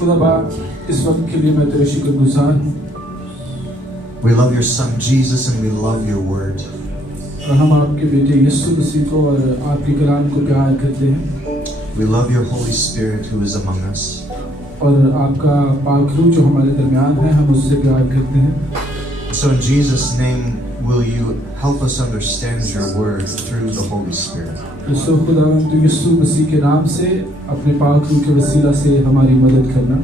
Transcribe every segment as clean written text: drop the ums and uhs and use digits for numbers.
खुदा इस वक्त के लिए मैं तेरे शुक्रगुजार हूँ। We love your son Jesus and we love your word. और हम आपके बेटे यीशु मसीह को और आपके कलाम को प्यार करते हैं। We love your Holy Spirit who is among us. और आपका पाक रूह जो हमारे दरमियान है, हम उससे प्यार करते हैं। So in Jesus' name, will you help us understand your word through the Holy Spirit? सो खुदावंद यीशु मसीह के नाम से अपने पाक रूह के वसीला से हमारी मदद करना।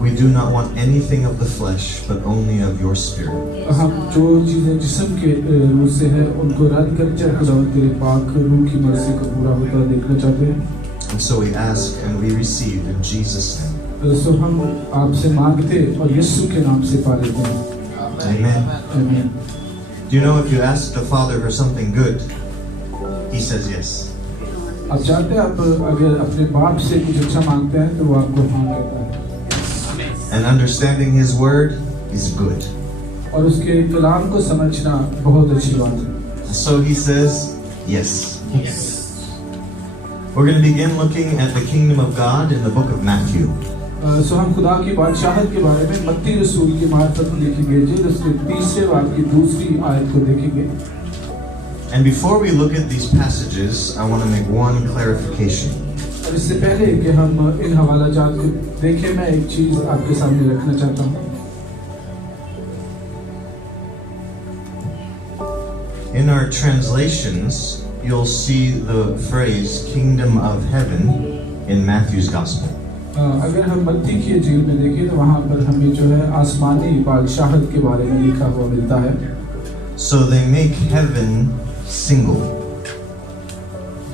We do not want anything of the flesh, but only of your spirit. हम जो चीजें जिस्म के रूह से है उनको रद्द कर चाहे खुदावंद तेरे पाक रूह की मर्जी को पूरा होता देखना चाहते हैं। And so we ask and we receive in Jesus' name. सो हम आपसे मांगते और यीशु के नाम से पा लेते हैं। Amen. आमीन। Do you know if you ask the Father for something good, He says yes. आप जानते हैं आप अगर अपने बाप से कुछ अच्छा मांगते हैं तो वो आपको हाँ करता है। And understanding His word is good. और उसके कलाम को समझना बहुत अच्छी बात है। So He says yes. We're going to begin looking at the kingdom of God in the book of Matthew. सो हम खुदा की बादशाहत के बारे में मत्ती रसूल की मार्फत में लिखेंगे जो उसके तीसरे बाब की दूसरी आयत को देखेंगे। And before we look at these passages, I want to make one clarification. और इससे पहले कि हम इन हवाला जात को देखें, मैं एक चीज आपके सामने रखना चाहता हूँ। In our translations, you'll see the phrase "Kingdom of Heaven" in Matthew's Gospel. अगर हम मत्ती की इंजील में देखें तो वहाँ पर हमें जो है आसमानी बादशाहत के बारे में लिखा हुआ मिलता है। So they make heaven single.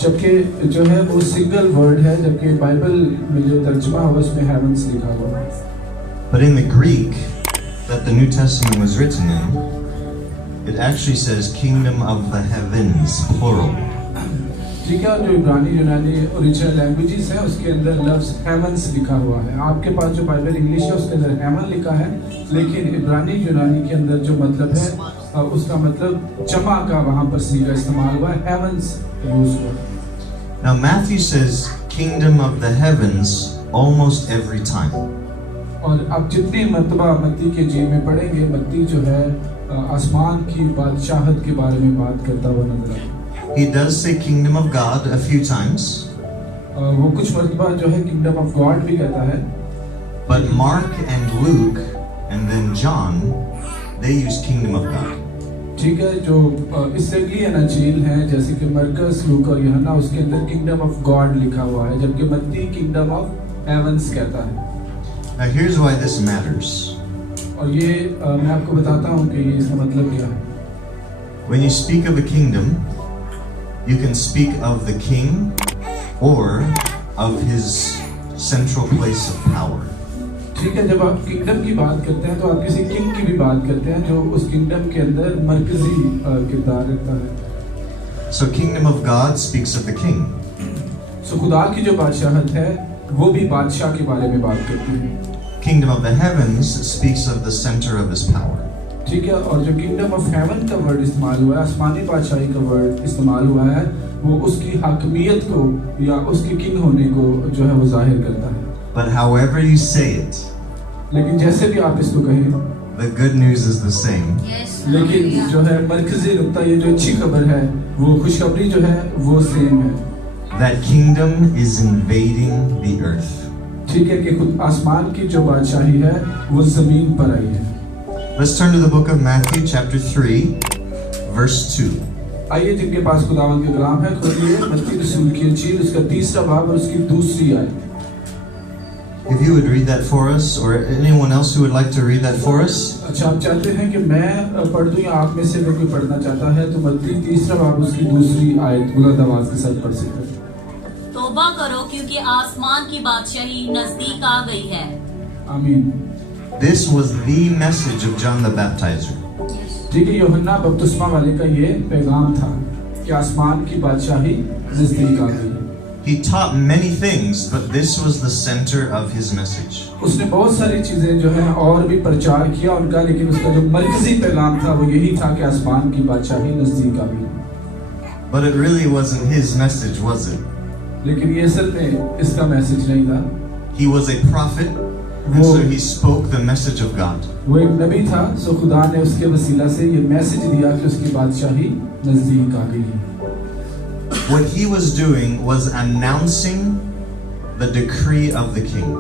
जबकि जो है वो सिंगल वर्ड है, जबकि बाइबल में जो तर्जुमा है उसमें हेवंस लिखा हुआ है। But in the Greek that the New Testament was written in, it actually says "Kingdom of the Heavens" plural. ठीक है, जो इब्रानी यूनानी ओरिजिनल लैंग्वेजेस है उसके अंदर लफ्ज हेवंस लिखा हुआ है। आपके पास जो बाइबल इंग्लिश है उसके अंदर हेवन लिखा है, लेकिन इब्रानी यूनानी के अंदर जो मतलब है उसका मतलब जमा का वहाँ पर सीगा इस्तेमाल हुआ है, हेवंस यूज हुआ। Now Matthew says "Kingdom of the Heavens" almost every time. और अब जितनी मर्तबा मत्ती के इंजील में पढ़ेंगे, मत्ती जो है आसमान की बादशाहत के बारे में बात करता हुआ नजर आता है। He does say "Kingdom of God" a few times. वो कुछ मर्तबा जो है किंगडम ऑफ गॉड भी कहता है। But Mark and Luke and then John, they use "Kingdom of God." ठीक है, जो इससे अगली अंजील है जैसे कि मरकस, लूका और यूहन्ना, उसके अंदर किंगडम ऑफ गॉड लिखा हुआ है, जबकि मत्ती किंगडम ऑफ हेवंस कहता है। Now here's why this matters. और ये मैं आपको बताता हूँ कि इसका मतलब क्या है। When you speak of a kingdom, you can speak of the king or of his central place of power. ठीक है, जब आप किंगडम की बात करते हैं तो आप किसी किंग की भी बात करते हैं जो उस किंगडम के अंदर मरकजी किरदार रखता है। So kingdom of God speaks of the king. सो खुदा की जो बादशाहत है वो भी बादशाह के बारे में बात करती है। Kingdom of the heavens speaks of the center of his power. ठीक है, और जो किंगडम ऑफ हेवन का वर्ड इस्तेमाल हुआ है, आसमानी बादशाही का वर्ड इस्तेमाल हुआ है, वो उसकी हकमियत को या उसके किंग होने को जो है वो जाहिर करता है। But however you say it, लेकिन जैसे भी आप इसको कहें, the good news is the same. लेकिन जो है मरकजी नुक्ता, ये जो अच्छी खबर है, वो खुशखबरी जो है वो सेम है। That kingdom is invading the earth. ठीक है कि खुद आसमान की जो बादशाही है वो जमीन पर आई है। Let's turn to the book of Matthew chapter 3 verse 2. आइए जिनके पास खुदावंद का कलाम है खोलिए मत्ती रसूल की इंजील उसका तीसरा बाब और उसकी दूसरी आयत। If you would read that for us, or anyone else who would like to read that for us. अच्छा, आप चाहते हैं कि मैं पढ़ दूं या आप में से कोई पढ़ना चाहता है तो मत्ती तीसरा बाब उसकी दूसरी आयत बुलंद आवाज के साथ पढ़ सकते हैं। तौबा करो क्योंकि आसमान की बादशाही नजदीक आ गई है। आमीन। This was the message of John the Baptizer. ठीक है, यूहन्ना बपतिस्मा वाले का ये पैगाम था कि आसमान की बादशाही नजदीक आ गई। He taught many things, but this was the center of his message. उसने बहुत सारी चीजें जो है और भी प्रचार किया उनका, लेकिन उसका जो मरकजी पैगाम था वो यही था कि आसमान की बादशाही नजदीक आ गई। But it really wasn't his message, was it? लेकिन ये असल में इसका मैसेज नहीं था। He was a prophet And so he spoke the message of God. वो एक नबी था, सो खुदा ने उसके वसीला से ये मैसेज दिया कि उसकी बादशाही नजदीक आ गई है। What he was doing was announcing the decree of the king.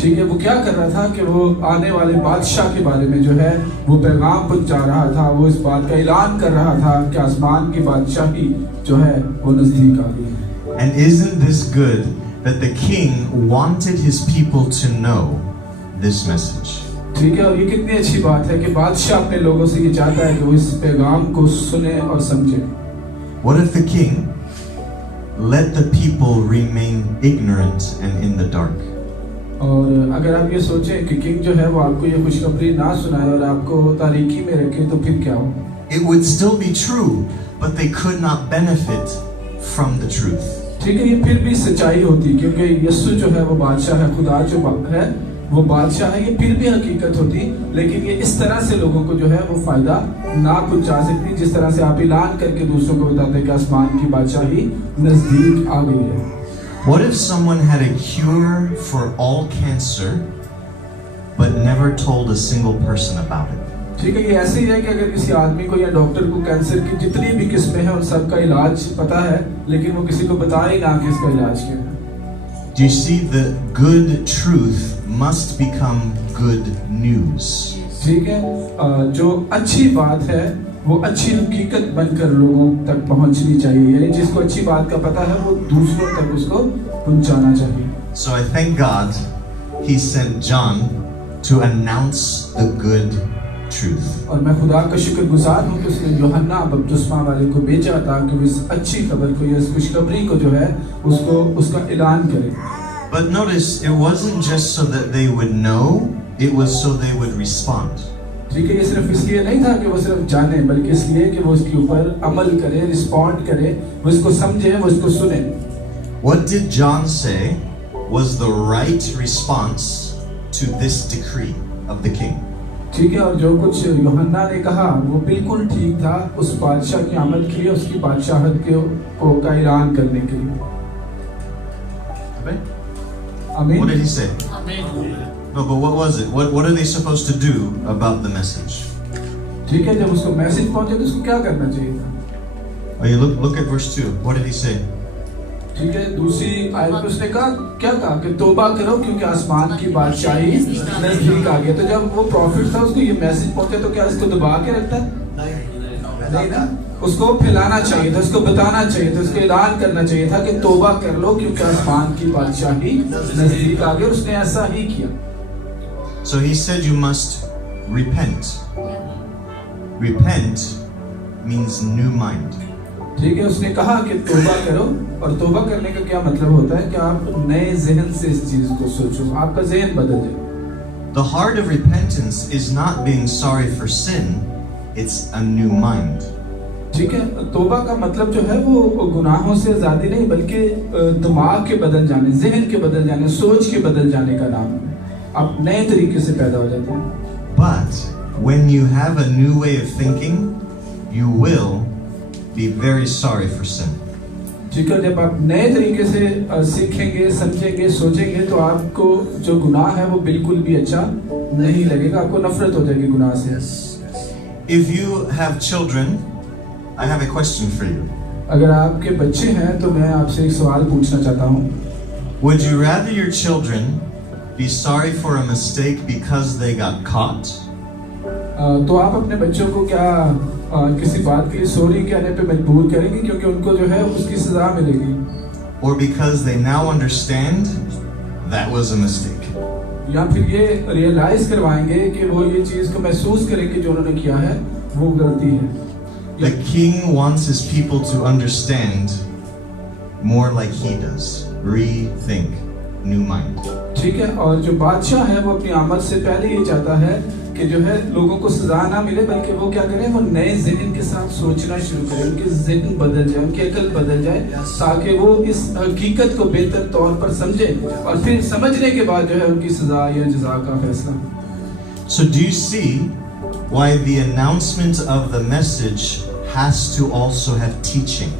ठीक है, वो क्या कर रहा था कि वो आने वाले बादशाह के बारे में जो है वो पैगाम पहुंचा रहा था, वो इस बात का ऐलान कर रहा था कि आसमान की बादशाही जो है वो नजदीक आ गई है। And isn't this good that the king wanted his people to know this message? ठीक है, और ये कितनी अच्छी बात है कि बादशाह अपने लोगों से ये चाहता है कि वो इस पैगाम को सुने और समझे। What if the king let the people remain ignorant and in the dark? और अगर आप ये सोचें कि किंग जो है वो आपको ये खुशखबरी ना सुनाए और आपको तारीकी में रखे तो फिर क्या हो? It would still be true, but they could not benefit from the truth. ठीक है, ये फिर भी सच्चाई होती क्योंकि यीशु जो है वो बादशाह है, खुदा जो है वो बादशाह है, ये फिर भी हकीकत होती, लेकिन ये इस तरह से लोगों को जो है वो फायदा ना पहुंचा सकती जिस तरह से आप ऐलान करके दूसरों को बताते हैं कि आसमान की बादशाही नजदीक आ गई है। What if someone had a cure for all cancer but never told a single person about it? ठीक है, ये ऐसे ही है कि अगर किसी आदमी को या डॉक्टर को कैंसर की जितनी भी किस्में हैं उन सब का इलाज पता है, लेकिन वो किसी को बताए ना कि इसका इलाज क्या है। Do you see, the good truth must become good news? ठीक है, जो अच्छी बात है वो अच्छी हकीकत बनकर लोगों तक पहुंचनी चाहिए, यानी जिसको अच्छी बात का पता है वो दूसरों तक उसको पहुंचाना चाहिए। So I thank God he sent John to announce the good truth. और मैं खुदा का शुक्रगुजार हूँ कि उसने यूहन्ना बपतिस्मा वाले को भेजा ताकि वो इस अच्छी खबर को या इस खुशखबरी को जो है उसको उसका ऐलान करे। But notice, it wasn't just so that they would know, it was so they would respond. ठीक है, ये सिर्फ इसलिए नहीं था कि वो सिर्फ जाने, बल्कि इसलिए कि वो इसके ऊपर अमल करे, रिस्पॉन्ड करे, वो इसको समझे, वो इसको सुने। What did John say was the right response to this decree of the king? ठीक है, और जो कुछ यूहन्ना ने कहा वो बिल्कुल ठीक था उस बादशाह की आमद के लिए, उसकी बादशाहत को का ऐलान करने के लिए। Amen? आमीन। What did he say? No, but what was it? What are they supposed to do about the message? ठीक है, जब उसको मैसेज पहुंचे तो उसको क्या करना चाहिए था? Oh, you look at verse 2. What did he say? ठीक है, दूसरी आयत में उसने कहा क्या कहा कि तौबा करो क्योंकि आसमान की बादशाही नजदीक आ गई। तो जब वो प्रॉफिट था उसको ये मैसेज पहुंचे तो क्या इसको दबा के रखता? नहीं ना, उसको फैलाना चाहिए था, उसको बताना चाहिए था, उसको ऐलान करना चाहिए था कि तौबा कर लो क्योंकि आसमान की बादशाही नजदीक आ गई। उसने ऐसा ही किया। So he said you must repent. Repent means new mind. ठीक है, उसने कहा कि तौबा करो, और तौबा करने का क्या मतलब होता है कि आप नए ज़हन से इस चीज को सोचो, आपका ज़हन बदल जाए। The heart of repentance is not being sorry for sin, it's a new mind. ठीक है, तौबा का मतलब जो है वो गुनाहों से आज़ादी नहीं बल्कि दिमाग के बदल जाने, ज़हन के बदल जाने, सोच के बदल जाने का नाम है। आप नए तरीके से पैदा हो जाते हैं। But when you have a new way of thinking, you will be very sorry for sin. ठीक है, जब आप नए तरीके से सीखेंगे, समझेंगे, सोचेंगे तो आपको जो गुनाह है वो बिल्कुल भी अच्छा नहीं लगेगा, आपको नफरत हो जाएगी गुनाह से। If you have children, I have a question for you. अगर आपके बच्चे हैं तो मैं आपसे एक सवाल पूछना चाहता हूँ। Would you rather your children be sorry for a mistake because they got caught? तो आप अपने बच्चों को क्या किसी बात के लिए सॉरी कहने पे मजबूर करेंगे क्योंकि उनको जो है उसकी सजा मिलेगी? Or because they now understand that was a mistake? या फिर ये रियलाइज करवाएंगे कि वो ये चीज को महसूस करेंगे जो उन्होंने किया है वो गलती है। The king wants his people to understand more like he does. Rethink, new mind. ठीक है, और जो बादशाह है वो अपनी आमद से पहले ये चाहता है कि जो है लोगों को सजा ना मिले बल्कि वो क्या करें, वो नए ज़हन के साथ सोचना शुरू करें, उनके ज़हन बदल जाए, उनकी अकल बदल जाए ताकि वो इस हकीकत को बेहतर तौर पर समझे और फिर समझने के बाद जो है उनकी सजा या जज़ा का फैसला। So do you see why the announcement of the message has to also have teaching?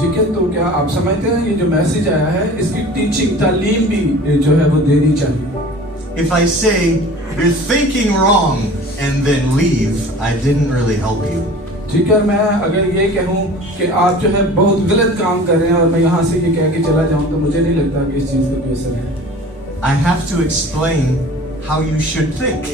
ठीक है, तो क्या आप समझते हैं ये जो मैसेज आया है इसकी टीचिंग, तालीम भी जो है वो देनी चाहिए। If I say you're thinking wrong and then leave, I didn't really help you. ठीक है, मैं अगर ये कहूँ कि आप जो है बहुत गलत काम कर रहे हैं और मैं यहाँ से ये कह के चला जाऊँ तो मुझे नहीं लगता कि इस चीज़ का कोई असर है। I have to explain how you should think.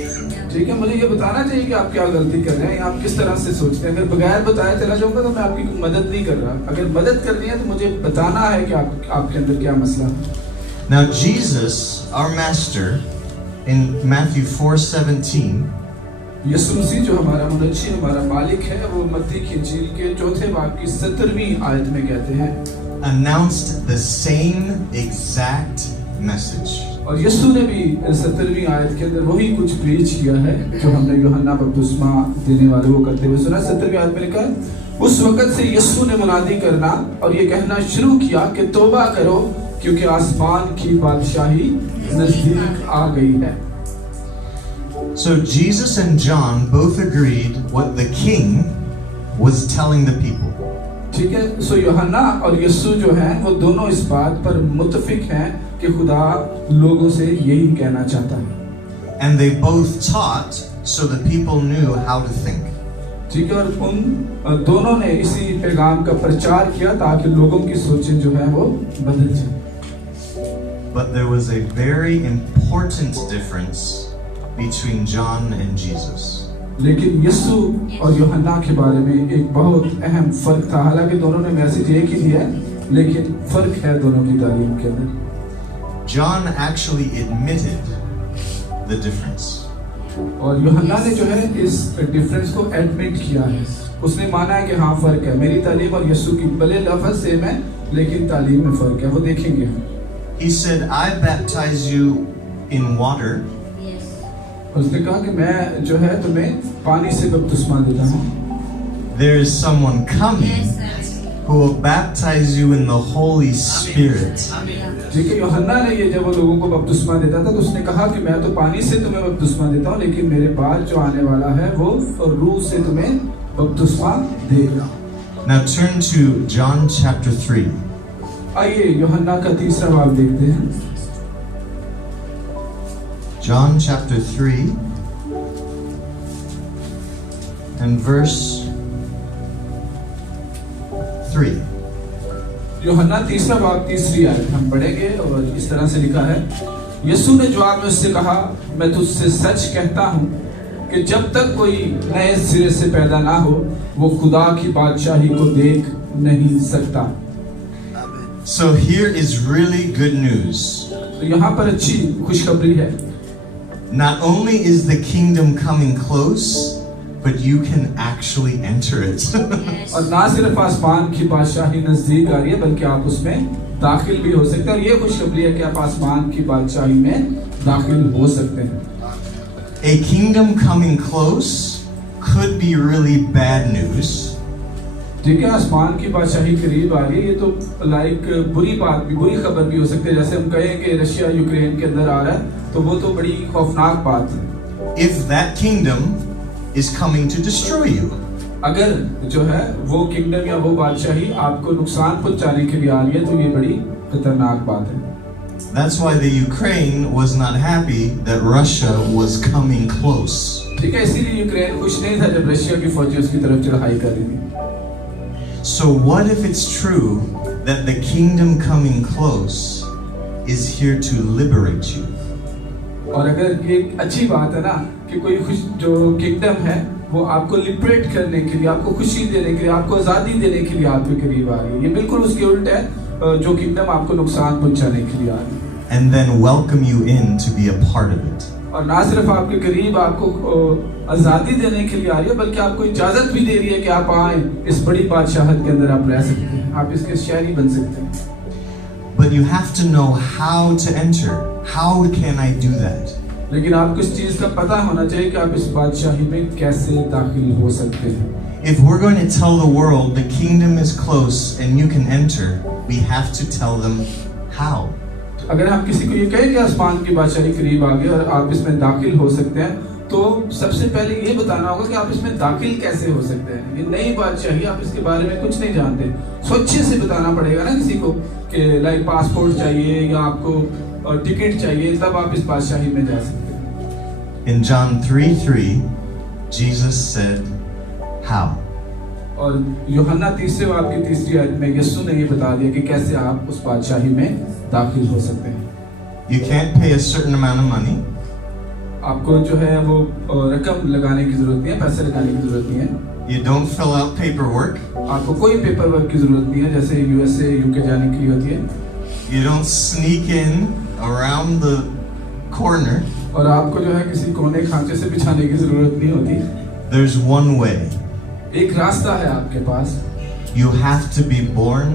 ठीक है, मुझे ये बताना चाहिए कि आप क्या गलती कर रहे हैं, आप किस तरह से सोचते हैं। अगर बगैर बताए चला जाऊँगा तो मैं आपकी मदद नहीं कर रहा। अगर मदद करनी है तो मुझे बताना है कि आपके अंदर क्या मसला है। Now Jesus, our master, in Matthew 4:17, यीशु मसीह जो हमारा मुनज्जी हमारा मालिक है, वो मत्ती की इंजील के चौथे बाब की 17वीं आयत में कहते हैं, announced the same exact message. और यीशु ने भी 17वीं आयत के अंदर वही कुछ प्रीच किया है जो हमने यूहन्ना बपतिस्मा देने वाले वो करते हुए सुना। 17वीं आयत में लिखा है, उस वक्त से यीशु ने मुनादी करना और ये कहना शुरू किया कि तौबा करो क्योंकि आसमान की बादशाही नजदीक आ गई है। So Jesus and John both agreed what the king was telling the people. ठीक है, सो यूहन्ना और यीशु जो हैं वो दोनों इस बात पर मुत्तफिक हैं कि खुदा लोगों से यही कहना चाहता है। And they both taught so the people knew how to think. ठीक है, और उन दोनों ने इसी पैगाम का प्रचार किया ताकि लोगों की सोचें जो है वो बदल जाए। But there was a very important difference between John and Jesus. लेकिन यीशु और यूहन्ना के बारे में एक बहुत अहम फर्क था। हालांकि दोनों ने मैसेज एक ही दिया है लेकिन फर्क है दोनों की तालीम के अंदर। John actually admitted the difference. और यूहन्ना ने जो है इस डिफरेंस को एडमिट किया है, उसने माना है कि हाँ फर्क है, मेरी तालीम और यीशु की भले लफ्ज़ सेम है लेकिन तालीम में फर्क है, वो देखेंगे। He said, I baptize you in water. उसने कहा कि मैं जो है तुम्हें पानी से बपतिस्मा देता हूँ। There is someone coming who will baptize you in the Holy Spirit. ठीक है, यूहन्ना ने ये जब वो लोगों को बपतिस्मा देता था तो उसने कहा कि मैं तो पानी से तुम्हें बपतिस्मा देता हूँ लेकिन मेरे बाद जो आने वाला है वो रूह से तुम्हें बपतिस्मा देगा। Now turn to John chapter 3. आइए यूहन्ना का तीसरा बाब देखते हैं। John chapter 3 and verse 3. यूहन्ना तीसरा बाब तीसरी आयत हम पढ़ेंगे और इस तरह से लिखा है, यीशु ने जवाब में उससे कहा, मैं तुझसे सच कहता हूँ कि जब तक कोई नए सिरे से पैदा ना हो वो खुदा की बादशाही को देख नहीं सकता। So here is really good news. तो यहाँ पर अच्छी खुशखबरी है। Not only is the kingdom coming close, but you can actually enter it. और ना सिर्फ आसमान की बादशाही नजदीक आ रही है बल्कि आप उसमें दाखिल भी हो सकते हैं। और ये खुशखबरी है कि आप आसमान की बादशाही में दाखिल हो सकते हैं। A kingdom coming close could be really bad news. ठीक है, आसमान की बादशाही करीब आ रही है, ये तो लाइक बुरी बात भी, बुरी खबर भी हो सकती है। जैसे हम कहें कि रशिया यूक्रेन के अंदर आ रहा है तो वो तो बड़ी खौफनाक बात है। If that kingdom is coming to destroy you. अगर जो है वो किंगडम या वो बादशाही आपको नुकसान पहुंचाने के लिए आ रही है तो ये बड़ी खतरनाक बात है। That's why the Ukraine was not happy that Russia was coming close. ठीक है, इसीलिए यूक्रेन खुश नहीं था जब रशिया की फौजें उसकी तरफ चढ़ाई कर रही थी। So what if it's true that the kingdom coming close is here to liberate you? और अगर ये अच्छी बात है ना कि कोई जो किंगडम है वो आपको लिबरेट करने के लिए, आपको खुशी देने के लिए, आपको आज़ादी देने के लिए आपके करीब आ रही है। ये बिल्कुल उसके उल्ट है जो किंगडम आपको नुकसान पहुंचाने के लिए आ रही है। And then welcome you in to be a part of it. और ना सिर्फ आपके करीब आपको आज़ादी देने के लिए आ रही है बल्कि आपको इजाज़त भी दे रही है कि आप आए, इस बड़ी बादशाहत के अंदर आप रह सकते हैं, आप इसके शहरी बन सकते हैं। But you have to know how to enter. How can I do that? लेकिन आपको इस चीज़ का पता होना चाहिए कि आप इस बादशाही में कैसे दाखिल हो सकते हैं। If we're going to tell the world the kingdom is close and you can enter, we have to tell them how. अगर हम किसी को ये कहें कि आसमान की बादशाही करीब आ गई और आप इसमें दाखिल हो सकते हैं तो सबसे पहले ये बताना होगा कि आप इसमें दाखिल कैसे हो सकते हैं। ये नई बादशाही, आप इसके बारे में कुछ नहीं जानते, स्वच्छ से बताना पड़ेगा ना किसी को कि लाइक पासपोर्ट चाहिए या आपको टिकट चाहिए, तब आप इस बादशाही में जा सकते हैं। In John 3:3, Jesus said, "How?" और यूहन्ना 3 बाब की 3 आयत में यीशु ने ये बता दिया कि कैसे आप उस बादशाही में दाखिल हो सकते हैं। You can't pay a certain amount of money. आपको जो है वो रकम लगाने की जरूरत नहीं है, पैसे लगाने की जरूरत नहीं है। You don't fill out paperwork. आपको कोई पेपर वर्क की जरूरत नहीं है, जैसे यूएसए यूके जाने के लिए होती है। You don't sneak in around the corner. और आपको जो है किसी कोने खांचे से बिछाने की जरूरत नहीं होती। There's one way. एक रास्ता है आपके पास। You have to be born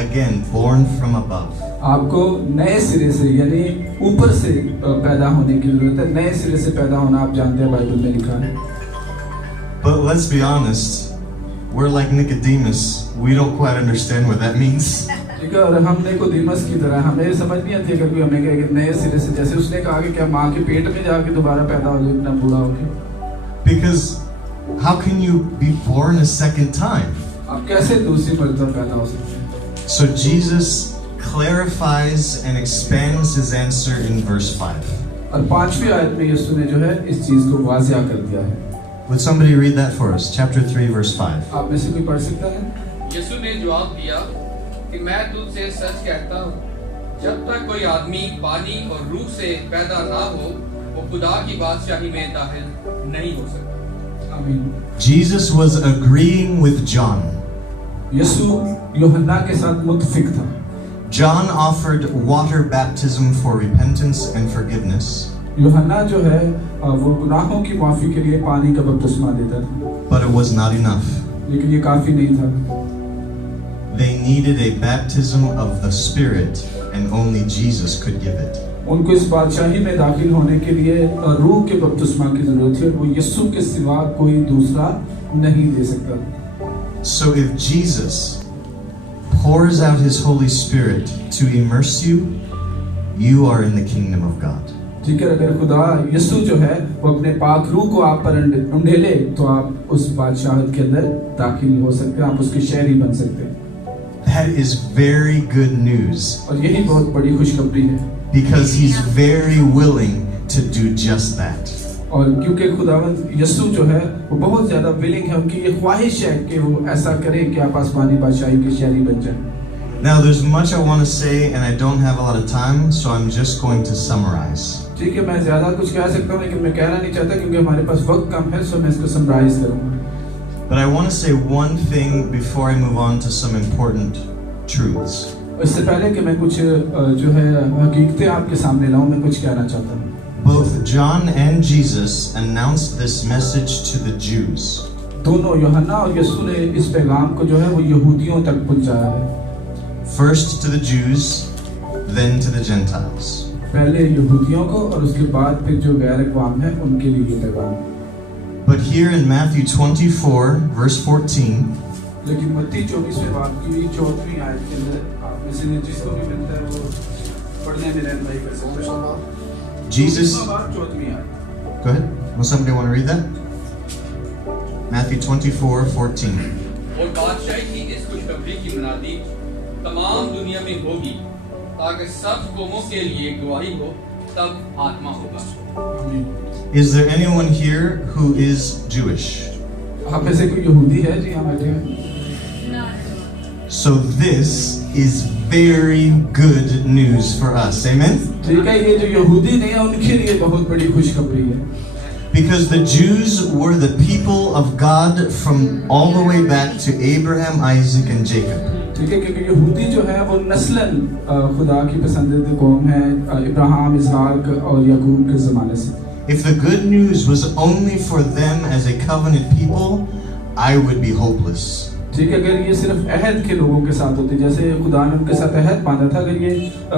again, born from above. आपको नए सिरे से यानी ऊपर से पैदा होने की जरूरत है। नए सिरे से पैदा होना आप जानते हैं, बाइबल में लिखा है। But let's be honest, we're like Nicodemus. We don't quite understand what that means. ठीक है, और हम निकोदेमस की तरह हमें समझ नहीं आती अगर कोई हमें कहे कि नए सिरे से, जैसे उसने कहा कि क्या माँ के पेट में जाके दोबारा पैदा हो जाए इतना बूढ़ा होके। Because how can you be born a second time? आप कैसे दूसरी मर्तबा पैदा हो सकते हैं? So Jesus clarifies and expands his answer in verse 5. और 5वीं आयत में यीशु ने जो है इस चीज को वाज़िया कर दिया है। Would somebody read that for us? Chapter 3, verse 5. आप में से कोई पढ़ सकता है? यीशु ने जवाब दिया कि मैं तुझसे सच कहता हूँ, जब तक कोई आदमी पानी और रूह से पैदा ना हो, वो खुदा की बादशाही में दाखिल नहीं हो सकता। आमीन। Jesus was agreeing with John. यीशु यूहन्ना के साथ मुत्फिक था। John offered water baptism for repentance and forgiveness. यूहन्ना जो है वो गुनाहों की माफी के लिए पानी का बपतिस्मा देता था। But it was not enough. लेकिन ये काफी नहीं था। They needed a baptism of the Spirit, and only Jesus could give it. उनको इस बादशाही में दाखिल होने के लिए रूह के बपतिस्मा की जरूरत थी, और वो यीशु के सिवा कोई दूसरा नहीं दे सकता। So if Jesus pours out his Holy Spirit to immerse you, you are in the kingdom of God. ठीक है, अगर खुदा यीशु जो है वो अपने पाक रूह को आप पर उंडेले तो आप उस बादशाहत के अंदर दाखिल हो सकते हैं, आप उसके शहरी बन सकते हैं। That is very good news. और यही बहुत बड़ी खुशखबरी है। Because he's very willing to do just that. और क्योंकि खुदावंद यीशु जो है वो बहुत ज्यादा विलिंग है, उनकी ये ख्वाहिश है कि वो ऐसा करे कि आप आसमानी बादशाही के शहरी बन जाएं। Now there's much I want to say and I don't have a lot of time, so I'm just going to summarize. ठीक है, मैं ज्यादा कुछ कह सकता हूँ लेकिन मैं कहना नहीं चाहता क्योंकि हमारे पास वक्त कम है, सो मैं इसको समराइज करूँगा। But I want to say one thing before I move on to some important truths. इससे पहले कि मैं कुछ जो है हकीकतें आपके सामने लाऊं, मैं कुछ कहना चाहता हूँ। Both John and Jesus announced this message to the Jews. दोनों यूहन्ना और यीशु ने इस पैगाम को जो है वो यहूदियों तक पहुंचाया है। First to the Jews, then to the Gentiles. पहले यहूदियों को और उसके बाद फिर जो गैर अक़वाम है उनके लिए ये पैगाम। But here in Matthew 24, verse 14, लेकिन मत्ती 24वें बाब की 14वीं आयत के अंदर आप में से जिसको भी मिलता है वो पढ़ने में रहनुमाई कर सकते हैं। Jesus. 14वीं आयत। Go ahead. Will somebody want to read that? Matthew 24:14. और बादशाही की इस खुशखबरी की मुनादी तमाम दुनिया में होगी, ताकि सब कौमों के लिए गवाही हो, तब आत्मा होगा। Is there anyone here who is Jewish? आप में से कोई यहूदी है जी? यहाँ बैठे हैं। So this is very good news for us. Amen? ठीक है, ये जो यहूदी नहीं है उनके लिए बहुत बड़ी खुशखबरी है। Because the Jews were the people of God from all the way back to Abraham, Isaac and Jacob. ठीक है, क्योंकि यहूदी जो है वो नस्लन खुदा की पसंदीदा कौम है, इब्राहिम, इसहाक और याकूब के ज़माने से। If the good news was only for them as a covenant people, I would be hopeless. ठीक है, अगर ये सिर्फ अहद के लोगों के साथ होती, जैसे खुदा ने उनके साथ अहद बांधा था, अगर ये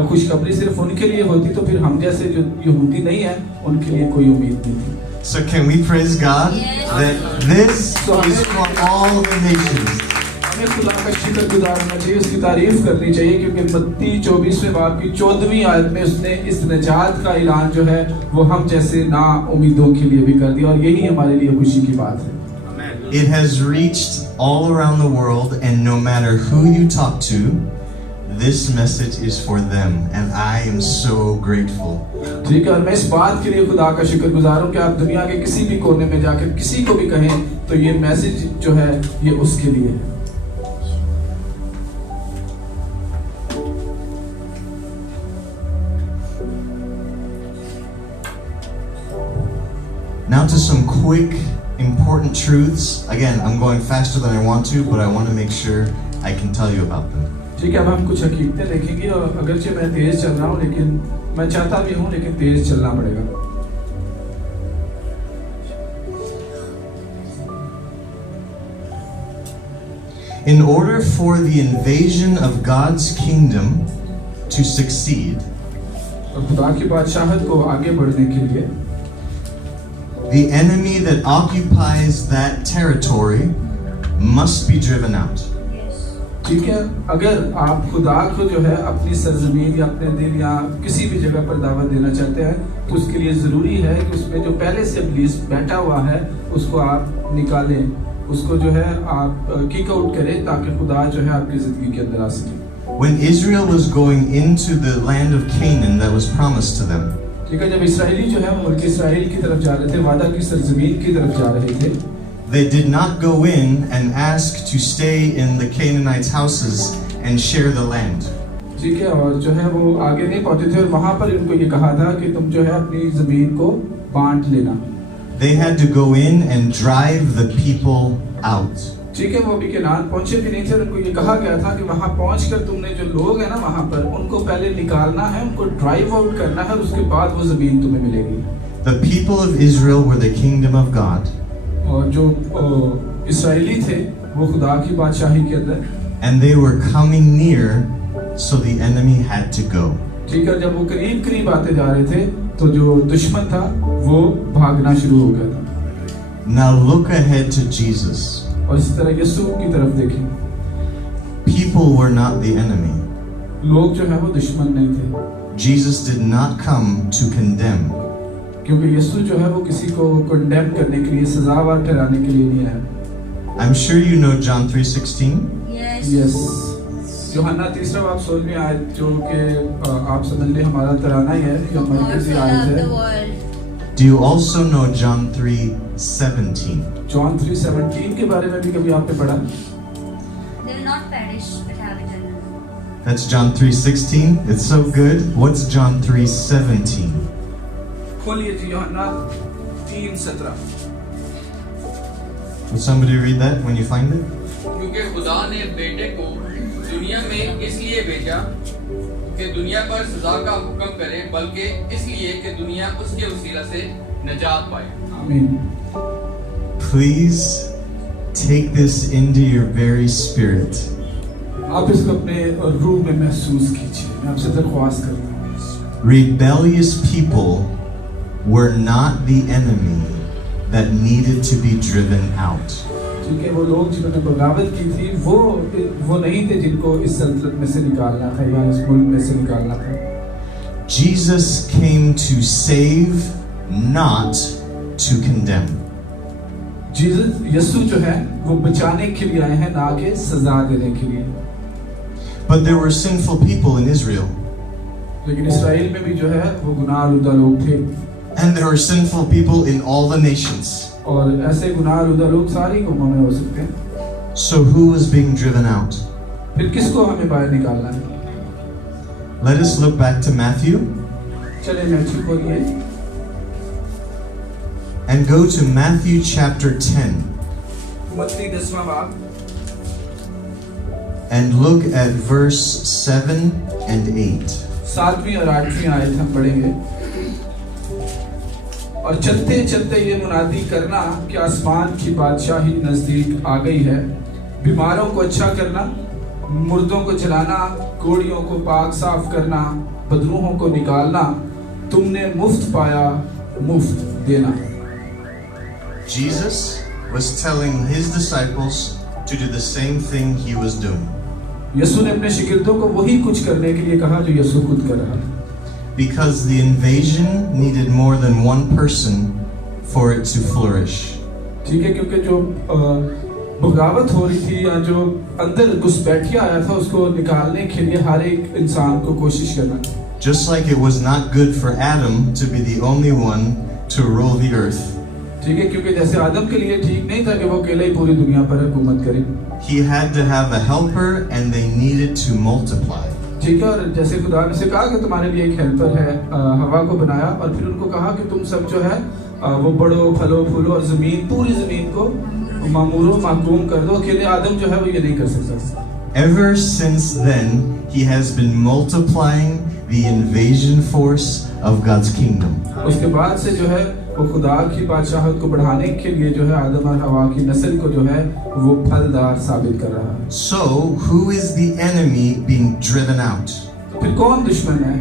खुशखबरी सिर्फ उनके लिए होती तो फिर हम जैसे जो यहूदी नहीं है उनके लिए कोई उम्मीद नहीं थी। So can we praise God that this is for all the nations? हमें खुदा का शुक्रगुजार होना चाहिए, उसकी तारीफ करनी चाहिए, क्योंकि मत्ती 24वें बाब की 14वीं आयत में उसने इस निजात का ऐलान जो है वो हम जैसे ना उम्मीदों के लिए भी कर दिया, और यही हमारे लिए खुशी की बात है। It has reached all around the world, and no matter who you talk to, this message is for them, and I am so grateful. ठीक है, और मैं इस बात के लिए खुदा का शुक्रगुजार हूँ कि आप दुनिया के किसी भी कोने में जाकर किसी को भी कहें तो ये मैसेज जो है ये उसके लिए है। Now to some quick, important truths. Again, I'm going faster than I want to, but I want to make sure I can tell you about them. ठीक है, अब हम कुछ हकीकतें देखेंगे और अगरचे मैं तेज चल रहा हूँ लेकिन मैं चाहता भी हूँ लेकिन तेज चलना पड़ेगा। In order for the invasion of God's kingdom to succeed, और खुदा की बादशाहत को आगे बढ़ने के लिए the enemy that occupies that territory must be driven out. ठीक है, अगर आप खुदा को जो है अपनी सरजमीन या अपने दिल या किसी भी जगह पर दावत देना चाहते हैं तो उसके लिए ज़रूरी है कि उसमें जो पहले से इब्लीस बैठा हुआ है उसको आप निकालें, उसको जो है आप किक आउट करें ताकि खुदा जो है आपकी ज़िंदगी के अंदर आ सके। When Israel was going into the land of Canaan that was promised to them, ठीक है, जब इसराइली जो है मुल्क इसराइल की तरफ जा रहे थे, वादा की सरजमीन की तरफ जा रहे थे, they did not go in and ask to stay in the Canaanites' houses and share the land. ठीक है, और जो है वो आगे नहीं पहुंचे थे और वहां पर इनको ये कहा था कि तुम जो है अपनी जमीन को बांट लेना। They had to go in and drive the people out. ठीक है, वो भी केनान पहुंचे भी नहीं थे और उनको ये कहा गया था कि वहां पहुंचकर तुमने जो लोग हैं ना वहां पर उनको पहले निकालना है, उनको ड्राइव आउट करना है और उसके बाद वो जमीन तुम्हें मिलेगी। The people of Israel were the kingdom of God. और जो इसराइली थे वो खुदा की बादशाही के अंदर, and they were coming near, so the enemy had to go. ठीक है, जब वो करीब करीब आते जा रहे थे तो जो दुश्मन था वो भागना शुरू हो गया था। Now look ahead to Jesus. और इसी तरह यीशु की तरफ देखें, People were not the enemy. लोग जो है वो दुश्मन नहीं थे, Jesus did not come to condemn. क्योंकि यीशु जो है वो किसी को कंडेम करने के लिए, सजावार ठहराने के लिए नहीं आया। I'm sure you know John 3:16. Yes, यूहन्ना 3 बाब 16 आयत जो कि आप समझ ले हमारा तराना ही है, जो मरकजी आयत है। Do you also know John 3:17? John 3:17 के बारे में भी कभी आपने पढ़ा? They will not perish but have eternal life. That's John 3:16. It's so good. What's John 3:17? खोलिए जी यूहन्ना 3:17। Will somebody read that when you find it? क्योंकि खुदा ने बेटे को दुनिया में इसलिए भेजा कि दुनिया पर सजा का हुक्म करे, बल्कि इसलिए कि दुनिया उसके वसीला से निजात पाए। आमीन। Please take this into your very spirit. आप इसको अपने रूह में महसूस कीजिए, मैं आपसे दरख्वास्त कर रहा हूँ। Rebellious people were not the enemy that needed to be driven out. ठीक है, वो लोग जिन्होंने बगावत की थी वो नहीं थे जिनको इस सल्तनत में से निकालना था या इस मुल्क में से निकालना था। Jesus came to save, not to condemn. यीशु जो है वो बचाने के लिए आए हैं, ना कि सजा देने के लिए। But there were sinful people in Israel. लेकिन इस्राएल में भी जो है वो गुनाहगार लोग थे। And there are sinful people in all the nations. और ऐसे गुनाहगार लोग सारी कौमों में हो सकते हैं। So who was being driven out? फिर किसको हमें बाहर निकालना है? Let us look back to Matthew चले मैथ्यू खोलिए and go to Matthew chapter 10 मत्ती 10वां बाब and look at verse 7 and 8. 7वीं और 8वीं आयत हम पढ़ेंगे। और चलते चलते ये मुनादी करना कि आसमान की बादशाही नजदीक आ गई है। बीमारों को अच्छा करना, मुर्दों को जलाना, कोड़ियों को पाक साफ करना, बदरूहों को निकालना, तुमने मुफ्त पाया मुफ्त देना। Jesus was telling his disciples to do the same thing he was doing. यीशु ने अपने शिगिर्दों को वही कुछ करने के लिए कहा जो यीशु खुद कर रहा है। Because the invasion needed more than one person for it to flourish. ठीक है, क्योंकि जो बगावत हो रही थी या जो अंदर घुसपैठिया आया था उसको निकालने के लिए हर एक इंसान को कोशिश करना। Just like it was not good for Adam to be the only one to rule the earth. ठीक है, क्योंकि जैसे आदम के लिए ठीक नहीं था कि वो अकेले ही पूरी दुनिया पर हुकूमत करे। He had to have a helper and they needed to multiply. ठीक है, और जैसे खुदा ने से कहा कि तुम्हारे लिए एक हेल्पर है, हवा को बनाया और फिर उनको कहा कि तुम सब जो है वो बढ़ो, फलो, फूलो और जमीन, पूरी जमीन को मामूरो महकूम कर दो। अकेले आदम जो है वो ये नहीं कर सकता। Ever since then, he has been multiplying the invasion force of God's kingdom. उसके बाद से जो है वो खुदा की बादशाहत को बढ़ाने के लिए जो है आदम और हवा की नस्ल को जो है वो फलदार साबित कर रहा है। So, who is the enemy being driven out? तो फिर कौन दुश्मन है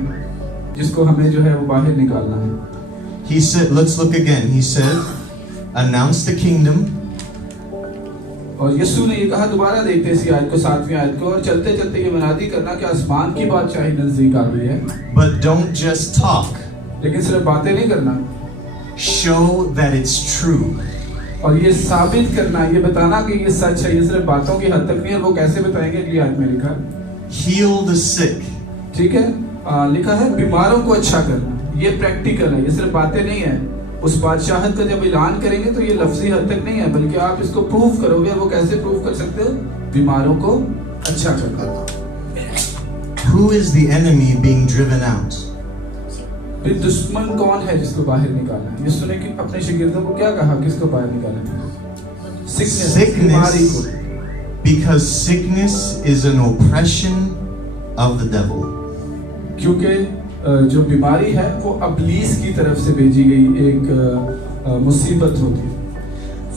जिसको हमें जो है वो बाहर निकालना है? He said, let's look again. He said, announce the kingdom. और यीशु ने ये कहा, दोबारा देखते हैं इसी आयत को, 7वीं आयत को, और चलते चलते ये मनादी करना कि आसमान की बादशाही नजदीक आ गई है। But don't just talk. लेकिन सिर्फ बातें नहीं करना, Show that it's true. और ये साबित करना, ये बताना कि ये सच है। ये सिर्फ बातों की हद तक नहीं है। वो कैसे बताएंगे? अगली आयत में लिखा, Heal the sick. ठीक है, लिखा है बीमारों को अच्छा करना। ये प्रैक्टिकल है, ये सिर्फ बातें नहीं है। उस बादशाहत का जब ऐलान करेंगे तो ये लफ्जी हद तक नहीं है, बल्कि आप इसको प्रूव करोगे। वो कैसे प्रूव कर सकते हो? बीमारों को अच्छा करना। Who is the enemy being driven out? फिर दुश्मन कौन है जिसको बाहर निकालना है? यीशु ने अपने शागिर्दों को क्या कहा, किसको बाहर निकालना है? बीमारी को। Because sickness is an oppression of the devil. क्योंकि जो बीमारी है वो अबलीस की तरफ से भेजी गई एक मुसीबत होती है।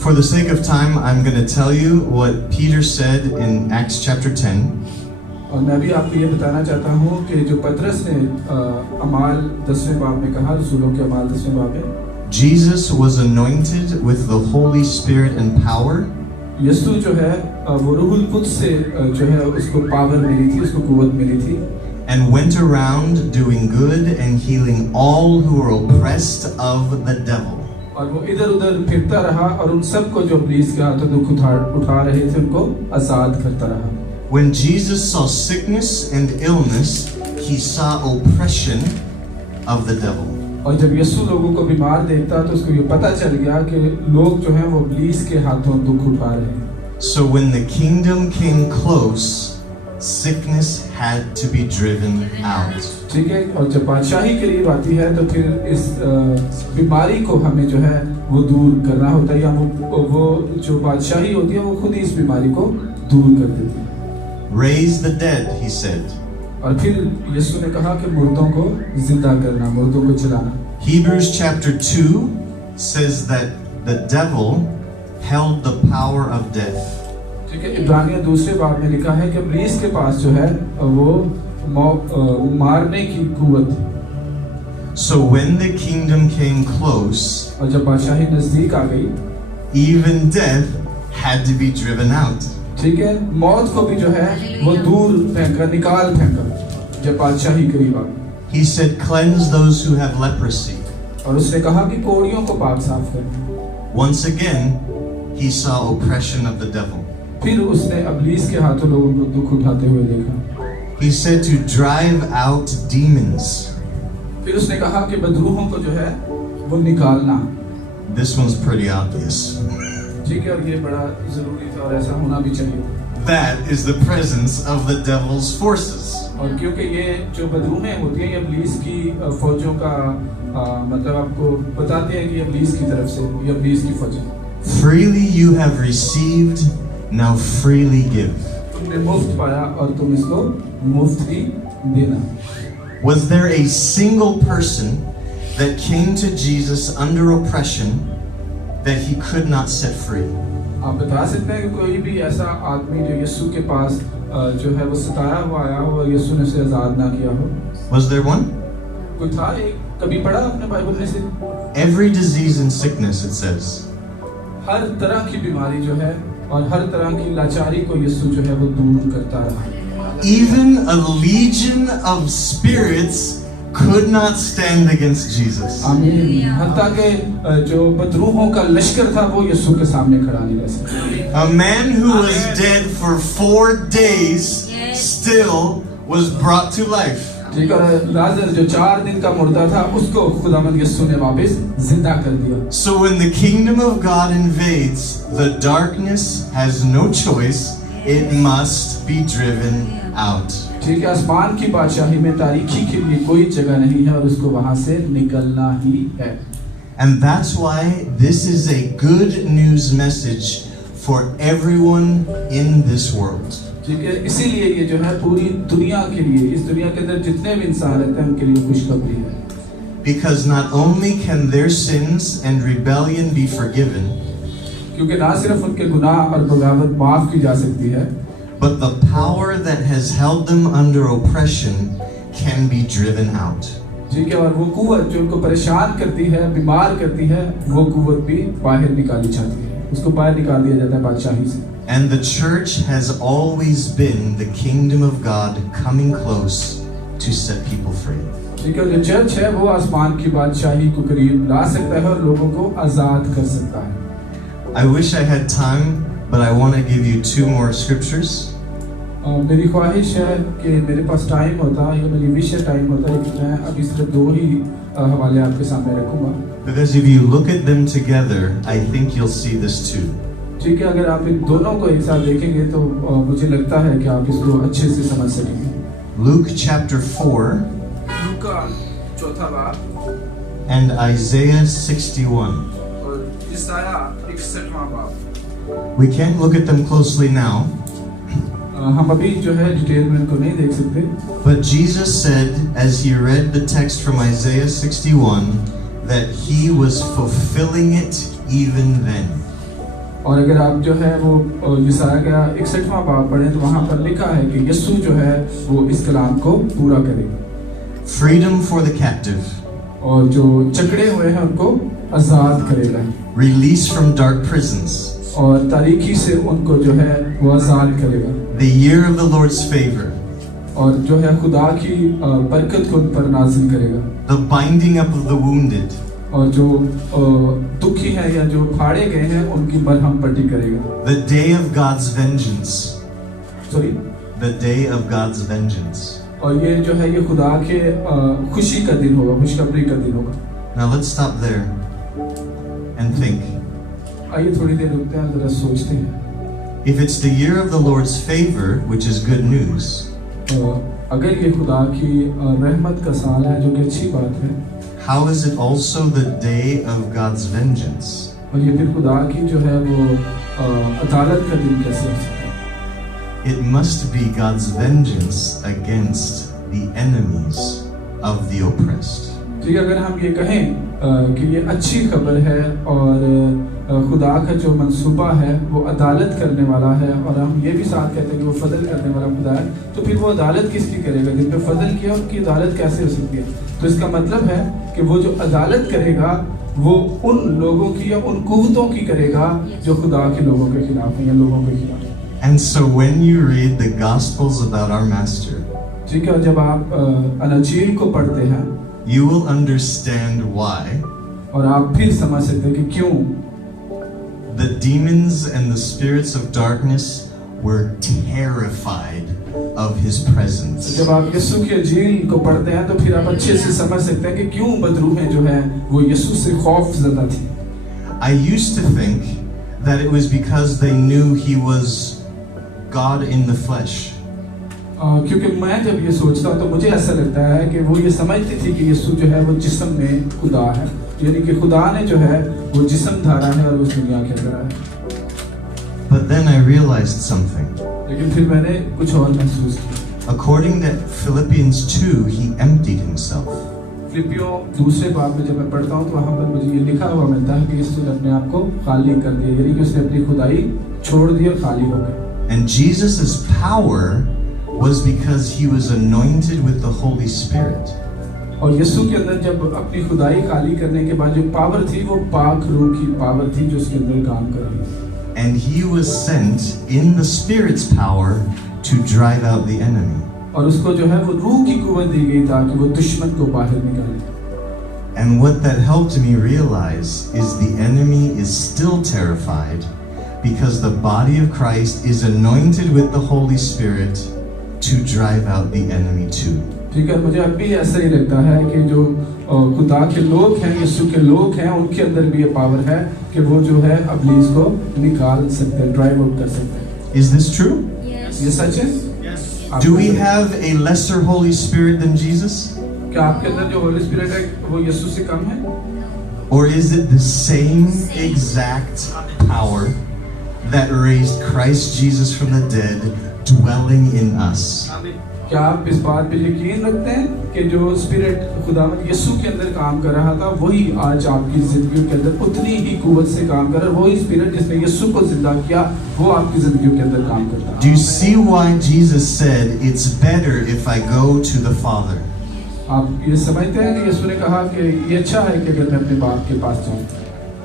For the sake of time, I'm going to tell you what Peter said in Acts chapter 10. और मैं भी आपको ये बताना चाहता हूँ कि जो पतरस ने अमाल 10वें बाब में कहा, रसूलों के अमाल 10वें बाब में, Jesus was anointed with the Holy Spirit and power. यीशु जो है वो रूहुल कुद्स से जो है उसको पावर मिली थी, उसको कुव्वत मिली थी। And went around doing good and healing all who were oppressed of the devil. और वो इधर उधर फिरता रहा और उन सबको जो इब्लीस के हाथों दुख उठा रहे थे उनको आजाद करता रहा। When Jesus saw sickness and illness, he saw oppression of the devil. और जब यीशु लोगों को बीमार देखता तो उसको ये पता चल गया कि लोग जो हैं वो इब्लीस के हाथों दुख उठा रहे हैं। So when the kingdom came close, sickness had to be driven out. ठीक है, और जब बादशाही करीब आती है तो फिर इस बीमारी को हमें जो है वो दूर करना होता है, या वो जो बादशाही होती है वो खुद ही इस बीमारी को दूर कर देती है। Raise the dead, he said. और फिर यीशु ने कहा कि मुर्दों को जिंदा करना, मुर्दों को चलाना। Hebrews chapter 2 says that the devil held the power of death. ठीक है, इब्रानियों 2 बाब में लिखा है कि इब्लीस के पास जो है वो मारने की कुव्वत। So when the kingdom came close, और जब बादशाही नजदीक आ गई, even death had to be driven out. ठीक है, मौत को भी जो है वो दूर फेंका, निकाल फेंका जब बादशाही करीब आ गई। He said, cleanse those who have leprosy. और उसने कहा कि कोड़ियों को पाक साफ कर। Once again, he saw oppression of the devil. फिर उसने इब्लीस के हाथों लोगों को दुख उठाते हुए देखा। He said to drive out demons. फिर उसने कहा कि बदरूहों को जो है वो निकालना। This one's pretty obvious. ठीक है, और ये बड़ा जरूरी था और ऐसा होना भी चाहिए। That is the presence of the devil's forces. और क्योंकि ये जो बदरूहें होती हैं ये इब्लीस की फौजों का मतलब आपको बताते हैं कि इब्लीस की तरफ से, ये इब्लीस की फौज। Freely you have received, now freely give. तुमने मुफ्त पाया और तुम इसको मुफ्त ही देना। Was there a single person that came to Jesus under oppression that he could not set free? आप बता सकते हैं कि कोई भी ऐसा आदमी जो यीशु के पास जो है वो सताया हुआ आया हो और यीशु ने उसे आजाद ना किया हो? Was there one? कोई था? एक कभी पढ़ा आपने बाइबल में से? Every disease and sickness, it says. हर तरह की बीमारी जो है और हर तरह की लाचारी को यीशु जो है वो दूर करता रहा। Even a legion of spirits could not stand against Jesus. आमीन। हत्ता के जो बदरूहों का लश्कर था वो यीशु के सामने खड़ा नहीं रह सकता। A man who was dead for 4 days still was brought to life. ठीक है, लाजर जो 4 दिन का मुर्दा था उसको खुदावंद यीशु ने वापस जिंदा कर दिया। So when the kingdom of God invades, the darkness has no choice, it must be driven out. ठीक है, आसमान की बादशाही में तारीकी के लिए कोई जगह नहीं है और उसको वहां से निकलना ही है। And that's why this is a good news message for everyone in this world. ठीक है, इसीलिए ये जो है पूरी दुनिया के लिए, इस दुनिया के अंदर जितने भी इंसान रहते हैं उनके लिए खुशखबरी है। Because not only can their sins and rebellion be forgiven, क्योंकि ना सिर्फ उनके गुनाह और बगावत माफ की जा सकती है, but the power that has held them under oppression can be driven out. ठीक है, और वो कुव्वत जो उनको परेशान करती है, बीमार करती है, वो कुव्वत भी बाहर निकाली जाती है, उसको बाहर निकाल दिया जाता है बादशाही से। And the church has always been the kingdom of God coming close to set people free. ठीक है, जो चर्च है वो आसमान की बादशाही को करीब ला सकता है और लोगों को आजाद कर सकता है। I wish I had time, but I want to give you 2 more scriptures. मेरी ख्वाहिश है कि मेरे पास टाइम होता या मेरी विश टाइम होता, लेकिन मैं अभी सिर्फ 2 ही हवाले आपके सामने रखूंगा। Because if you look at them together, I think you'll see this too. ठीक है, अगर आप इन दोनों को एक साथ देखेंगे तो मुझे लगता है कि आप इसको अच्छे से समझ सकेंगे। Luke chapter 4 लूका 4 बाब and Isaiah 61. और यशायाह 61वां बाब। We can't look at them closely now, हम अभी जो है डिटेल में इनको नहीं देख सकते, but Jesus said as he read the text from Isaiah 61 that he was fulfilling it even then. और अगर आप जो है वो यशायाह का 61वां बाब पढ़ें तो वहाँ पर लिखा है कि यीशु जो है वो इस कलाम को पूरा करेगा। Freedom for the captive, और जो जकड़े हुए हैं उनको आजाद करेगा, release from dark prisons, और तारीकी से उनको जो है वो आजाद करेगा। the year of the Lord's favor, और जो है खुदा की बरकत को उन पर नाज़िल करेगा, the binding up of the wounded, और जो दुखी हैं या जो फाड़े गए हैं उनकी मरहम पट्टी करेगा। the day of God's vengeance, sorry, the day of God's vengeance. और ये जो है ये खुदा के खुशी का दिन होगा, खुशखबरी का दिन होगा। Now let's stop there and think. आइए थोड़ी देर रुकते हैं, जरा सोचते हैं। If it's the year of the Lord's favor, which is good news, अगर ये खुदा की रहमत का साल है जो कि अच्छी बात है, how is it also the day of God's vengeance? और ये फिर खुदा की जो है वो अदालत का दिन कैसे हो सकता है? It must be God's vengeance against the enemies of the oppressed. ठीक है, अगर हम ये कहें कि ये अच्छी खबर है और खुदा का जो मंसूबा है वो अदालत करने वाला है, और हम ये भी साथ कहते हैं कि वो फजल करने वाला खुदा है, तो फिर वो अदालत किसकी करेगा? जिन पे फजल किया उनकी अदालत कैसे हो सकती है? तो इसका मतलब है कि वो जो अदालत करेगा वो उन लोगों की या उन कुव्वतों की करेगा जो खुदा के लोगों के खिलाफ हैं या लोगों के खिलाफ हैं। And so when you read the Gospels about our Master, ठीक है, जब आप अनजील को पढ़ते हैं you will understand why और आप फिर समझ सकते हैं कि क्यों the demons and the spirits of darkness were terrified of his presence. जब आप यीशु की अंजील को पढ़ते हैं तो फिर आप अच्छे से समझ सकते हैं कि क्यों बदरूहें जो है वो यीशु से खौफ ज़दा थी। I used to think that it was because they knew he was God in the flesh. क्योंकि मैं जब ये सोचता हूँ तो मुझे ऐसा लगता है कि वो ये समझती थी कि यीशु जो है वो जिस्म में खुदा है, यानी कि खुदा ने जो है वो जिस्म धारा है और उस दुनिया के अंदर है। But then I realized something. लेकिन फिर मैंने कुछ और महसूस किया। According to Philippians 2, he emptied himself. फिलिपियों 2 बाब में जब मैं पढ़ता हूँ तो वहाँ पर मुझे ये लिखा हुआ मिलता है कि यीशु ने अपने आप को खाली कर दिया, यानी कि उसने अपनी खुदाई छोड़ दी और खाली हो गया। And Jesus' power was because he was anointed with the Holy Spirit. और यीशु के अंदर जब अपनी खुदाई खाली करने के बाद जो पावर थी वो पाक रूह की पावर थी जो उसके अंदर काम कर रही थी। And he was sent in the Spirit's power to drive out the enemy. और उसको जो है वो रूह की कुव्वत दी गई ताकि वो दुश्मन को बाहर निकाले। And what that helped me realize is the enemy is still terrified because the body of Christ is anointed with the Holy Spirit to drive out the enemy too. ठीक है, मुझे अब भी ऐसा ही लगता है कि जो खुदा के लोग हैं, यीशु के लोग हैं, उनके अंदर भी ये पावर है कि वो जो है अबलीस को निकाल सकते हैं, ड्राइव आउट कर सकते हैं। Is this true? Yes. ये सच है? Do we have a lesser Holy Spirit than Jesus? क्या आपके अंदर जो होली स्पिरिट है वो यीशु से कम है? Or is it the same exact power that raised Christ Jesus from the dead dwelling in us? क्या आप इस बात पे यकीन रखते हैं कि जो स्पिरिट खुदावंद यीशु के अंदर काम कर रहा था वही आज आपकी जिंदगी के अंदर उतनी ही कुव्वत से काम कर रहा है? वही स्पिरिट जिसने यीशु को जिंदा किया वो आपकी जिंदगी के अंदर काम करता है। Do you see why Jesus said it's better if I go to the Father? आप ये समझते हैं कि यीशु ने कहा कि ये अच्छा है कि अगर मैं अपने बाप के पास जाऊं,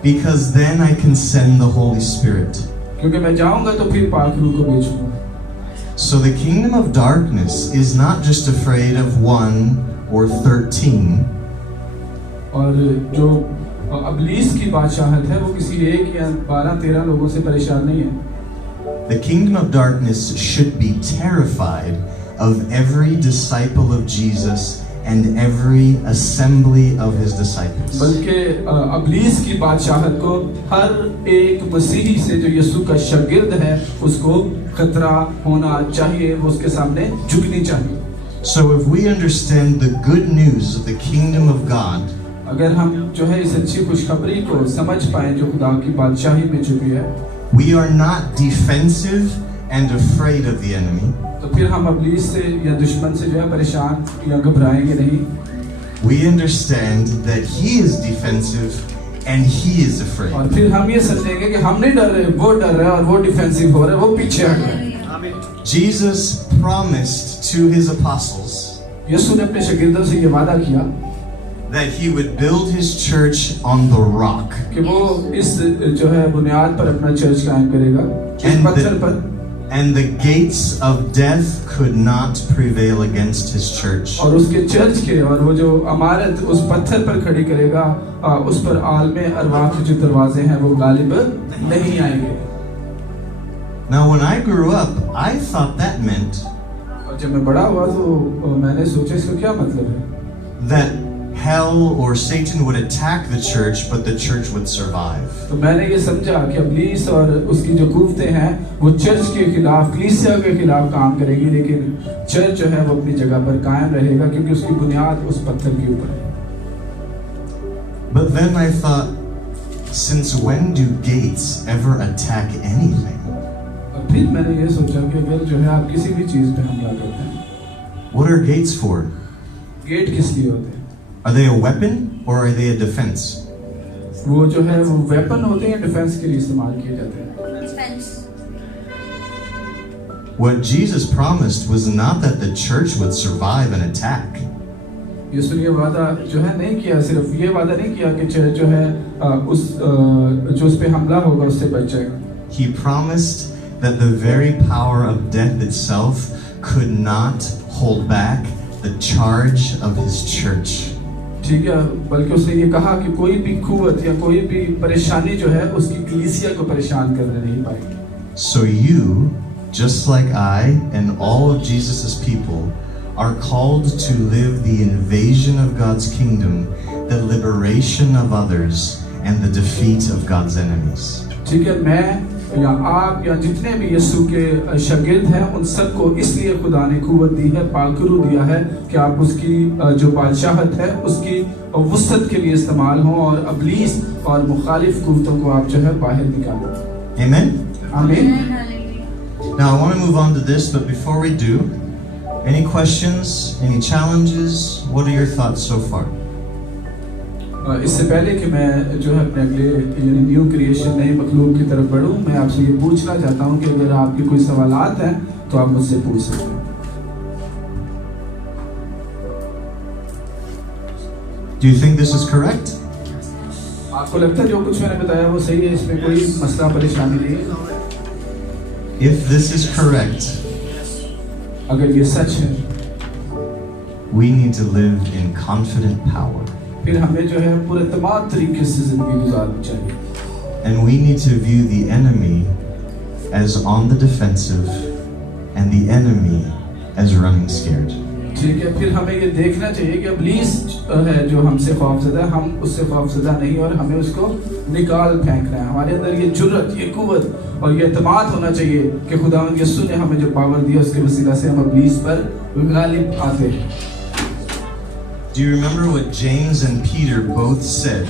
Because then I can send the Holy Spirit. क्योंकि मैं जाऊंगा तो फिर पाक रूह को भेजूंगा। So the kingdom of darkness is not just afraid of 1 or 13. और जो अबलीस की बादशाहत है वो किसी एक या 12-13 लोगों से परेशान नहीं है। The kingdom of darkness should be terrified of every disciple of Jesus and every assembly of his disciples. बल्कि अबलीस की बादशाहत को हर एक मसीही से जो यीशु का शागिर्द है उसको खतरा होना चाहिए, वो उसके सामने झुकनी चाहिए। So if we understand the good news of the kingdom of God, अगर हम जो है इस अच्छी खुशखबरी को समझ पाए जो खुदा की बादशाही में छुपी है, we are not defensive and afraid of the enemy. तो फिर हम अबलीस से या दुश्मन से जो है परेशान या घबराएंगे नहीं। We understand that he is defensive and he is afraid. और फिर हम ये समझेंगे कि हम नहीं डर रहे, वो डर रहा है और वो डिफेंसिव हो रहा है, वो पीछे हट रहा है। Jesus promised to his apostles यीशु ने अपने शागिर्दों से ये वादा किया that he would build his church on the rock. कि वो इस जो है बुनियाद पर अपना चर्च कायम करेगा, इस पत्थर पर, And the gates of death could not prevail against his church. और उसके चर्च के और वो जो इमारत उस पत्थर पर खड़ी करेगा, उस पर आलमे अरवाह के जो दरवाजे हैं वो गालिब नहीं आएंगे। Now when I grew up, I thought that meant और जब मैं बड़ा हुआ तो मैंने सोचा इसका क्या मतलब है? that hell or Satan would attack the church, but the church would survive. तो मैंने ये समझा कि अबलीस और उसकी जो कुव्वतें हैं वो चर्च के खिलाफ, कलीसिया के खिलाफ काम करेगी, लेकिन चर्च जो है वो अपनी जगह पर कायम रहेगा क्योंकि उसकी बुनियाद उस पत्थर के ऊपर है। But then I thought, since when do gates ever attack anything? और फिर मैंने ये सोचा कि अगर जो है आप किसी भी चीज पे हमला करते हैं, What are gates for? Gate किस लिए होते हैं? Are they a weapon or are they a defense? वो जो है वो वेपन होते हैं, डिफेंस के लिए इस्तेमाल किए जाते हैं। Defense. What Jesus promised was not that the church would survive an attack. यीशु ने ये वादा जो है नहीं किया, सिर्फ ये वादा नहीं किया कि चर्च जो है जो उस पे हमला होगा उससे बच जाएगा। He promised that the very power of death itself could not hold back the charge of his church. ठीक है, बल्कि उसने ये कहा कि कोई भी कुव्वत या कोई भी परेशानी जो है उसकी कलीसिया को परेशान करने नहीं पाएगी। So you, just like I and all of Jesus's people, are called to live the invasion of God's kingdom, the liberation of others, and the defeat of God's enemies. ठीक है, मैं या आप या जितने भी यीशु के शागिर्द हैं उन सबको इसलिए खुदा ने कुव्वत दी है, पाकरू दिया है कि आप उसकी जो बादशाहत है उसकी वुसअत के लिए इस्तेमाल हो और अबलीस और मुखालिफ कुव्वतों को आप जो है बाहर निकालो। Amen? आमीन। Now I want to move on to this, but before we do, any questions, any challenges? What are your thoughts so far? इससे पहले कि मैं जो है अपने अगले यानी न्यू क्रिएशन नई मखलूक की तरफ बढ़ूं, मैं आपसे ये पूछना चाहता हूं कि अगर आपके कोई सवालात हैं तो आप मुझसे पूछ सकते हैं। Do you think this is correct? आपको लगता है जो कुछ मैंने बताया वो सही है, इसमें कोई मसला परेशानी नहीं है? If this is correct, अगर ये सच है we need to live in confident power. फिर हमें जो है पूरे तमाम तरीके से जिंदगी गुजारनी चाहिए. And we need to view the enemy as on the defensive and the enemy as running scared. ठीक है, फिर हमें ये देखना चाहिए कि इब्लीस है जो हमसे खौफज़दा है, हम उससे खौफज़दा नहीं और हमें उसको निकाल फेंकना है. हमारे अंदर ये जुर्रत, ये कुव्वत और ये एतमाद होना चाहिए कि खुदावंद यीशु ने हमें जो पावर दिया उसके वसीला से हम इब्लीस पर गालिब आते हैं. Do you remember what James and Peter both said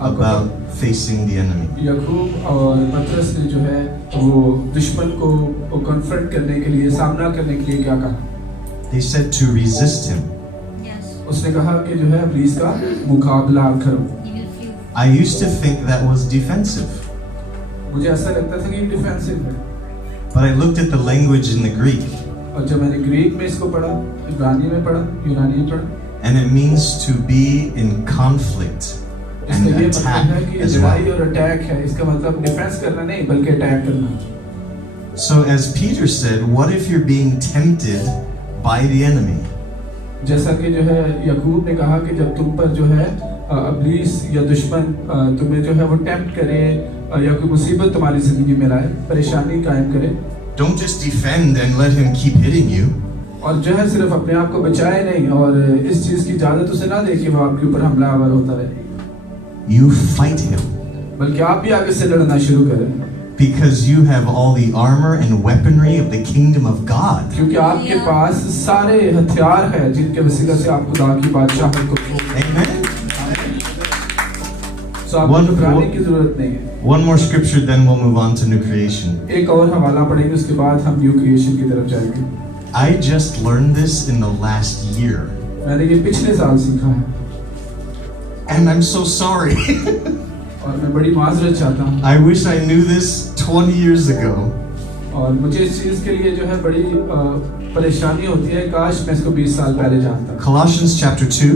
about facing the enemy? याकूब और पतरस ने जो है वो दुश्मन को कन्फ्रंट करने के लिए, सामना करने के लिए क्या कहा? They said to resist him. Yes. उसने कहा कि जो है इब्लीस का मुकाबला करो. He will feel. I used to think that was defensive, मुझे ऐसा लगता था कि डिफेंसिव है, but I looked at the language in the Greek, और जब मैंने ग्रीक में इसको पढ़ा, इब्रानी में पढ़ा, यूनानी में पढ़ा, and it means to be in conflict and इसका ये मतलब है attack कि as लड़ाई well. और अटैक है. इसका मतलब डिफेंस करना नहीं बल्कि अटैक करना. So as Peter said, what if you're being tempted by the enemy? जैसा कि जो है याकूब ने कहा कि जब तुम पर जो है इब्लीस या दुश्मन तुम्हें जो है वो टेम्प्ट करे या कोई मुसीबत तुम्हारी जिंदगी में लाए, परेशानी कायम करे, Don't just defend and let him keep hitting you. और जो है सिर्फ अपने आप को बचाए नहीं और इस चीज की इजाजत उसे ना दे कि वो आपके ऊपर हमलावर होता रहे, You fight him बल्कि आप भी आगे से लड़ना शुरू करें. because you have all the armor and weaponry of the kingdom of God. क्योंकि आपके पास सारे हथियार हैं जिनके वसीला से आप खुदा की बादशाहत को Amen. तो आपको घबराने की जरूरत नहीं है. One more scripture, then we'll move on to new creation. एक और हवाला पढ़ेंगे, उसके बाद हम न्यू क्रिएशन की तरफ जाएंगे. I just learned this in the last year, मैंने ये पिछले साल सीखा है and I'm so sorry. और मैं बड़ी माजरत चाहता हूँ. I wish I knew this 20 years ago. और मुझे इस चीज के लिए जो है बड़ी परेशानी होती है, काश मैं इसको 20 साल पहले जानता. Colossians chapter 2,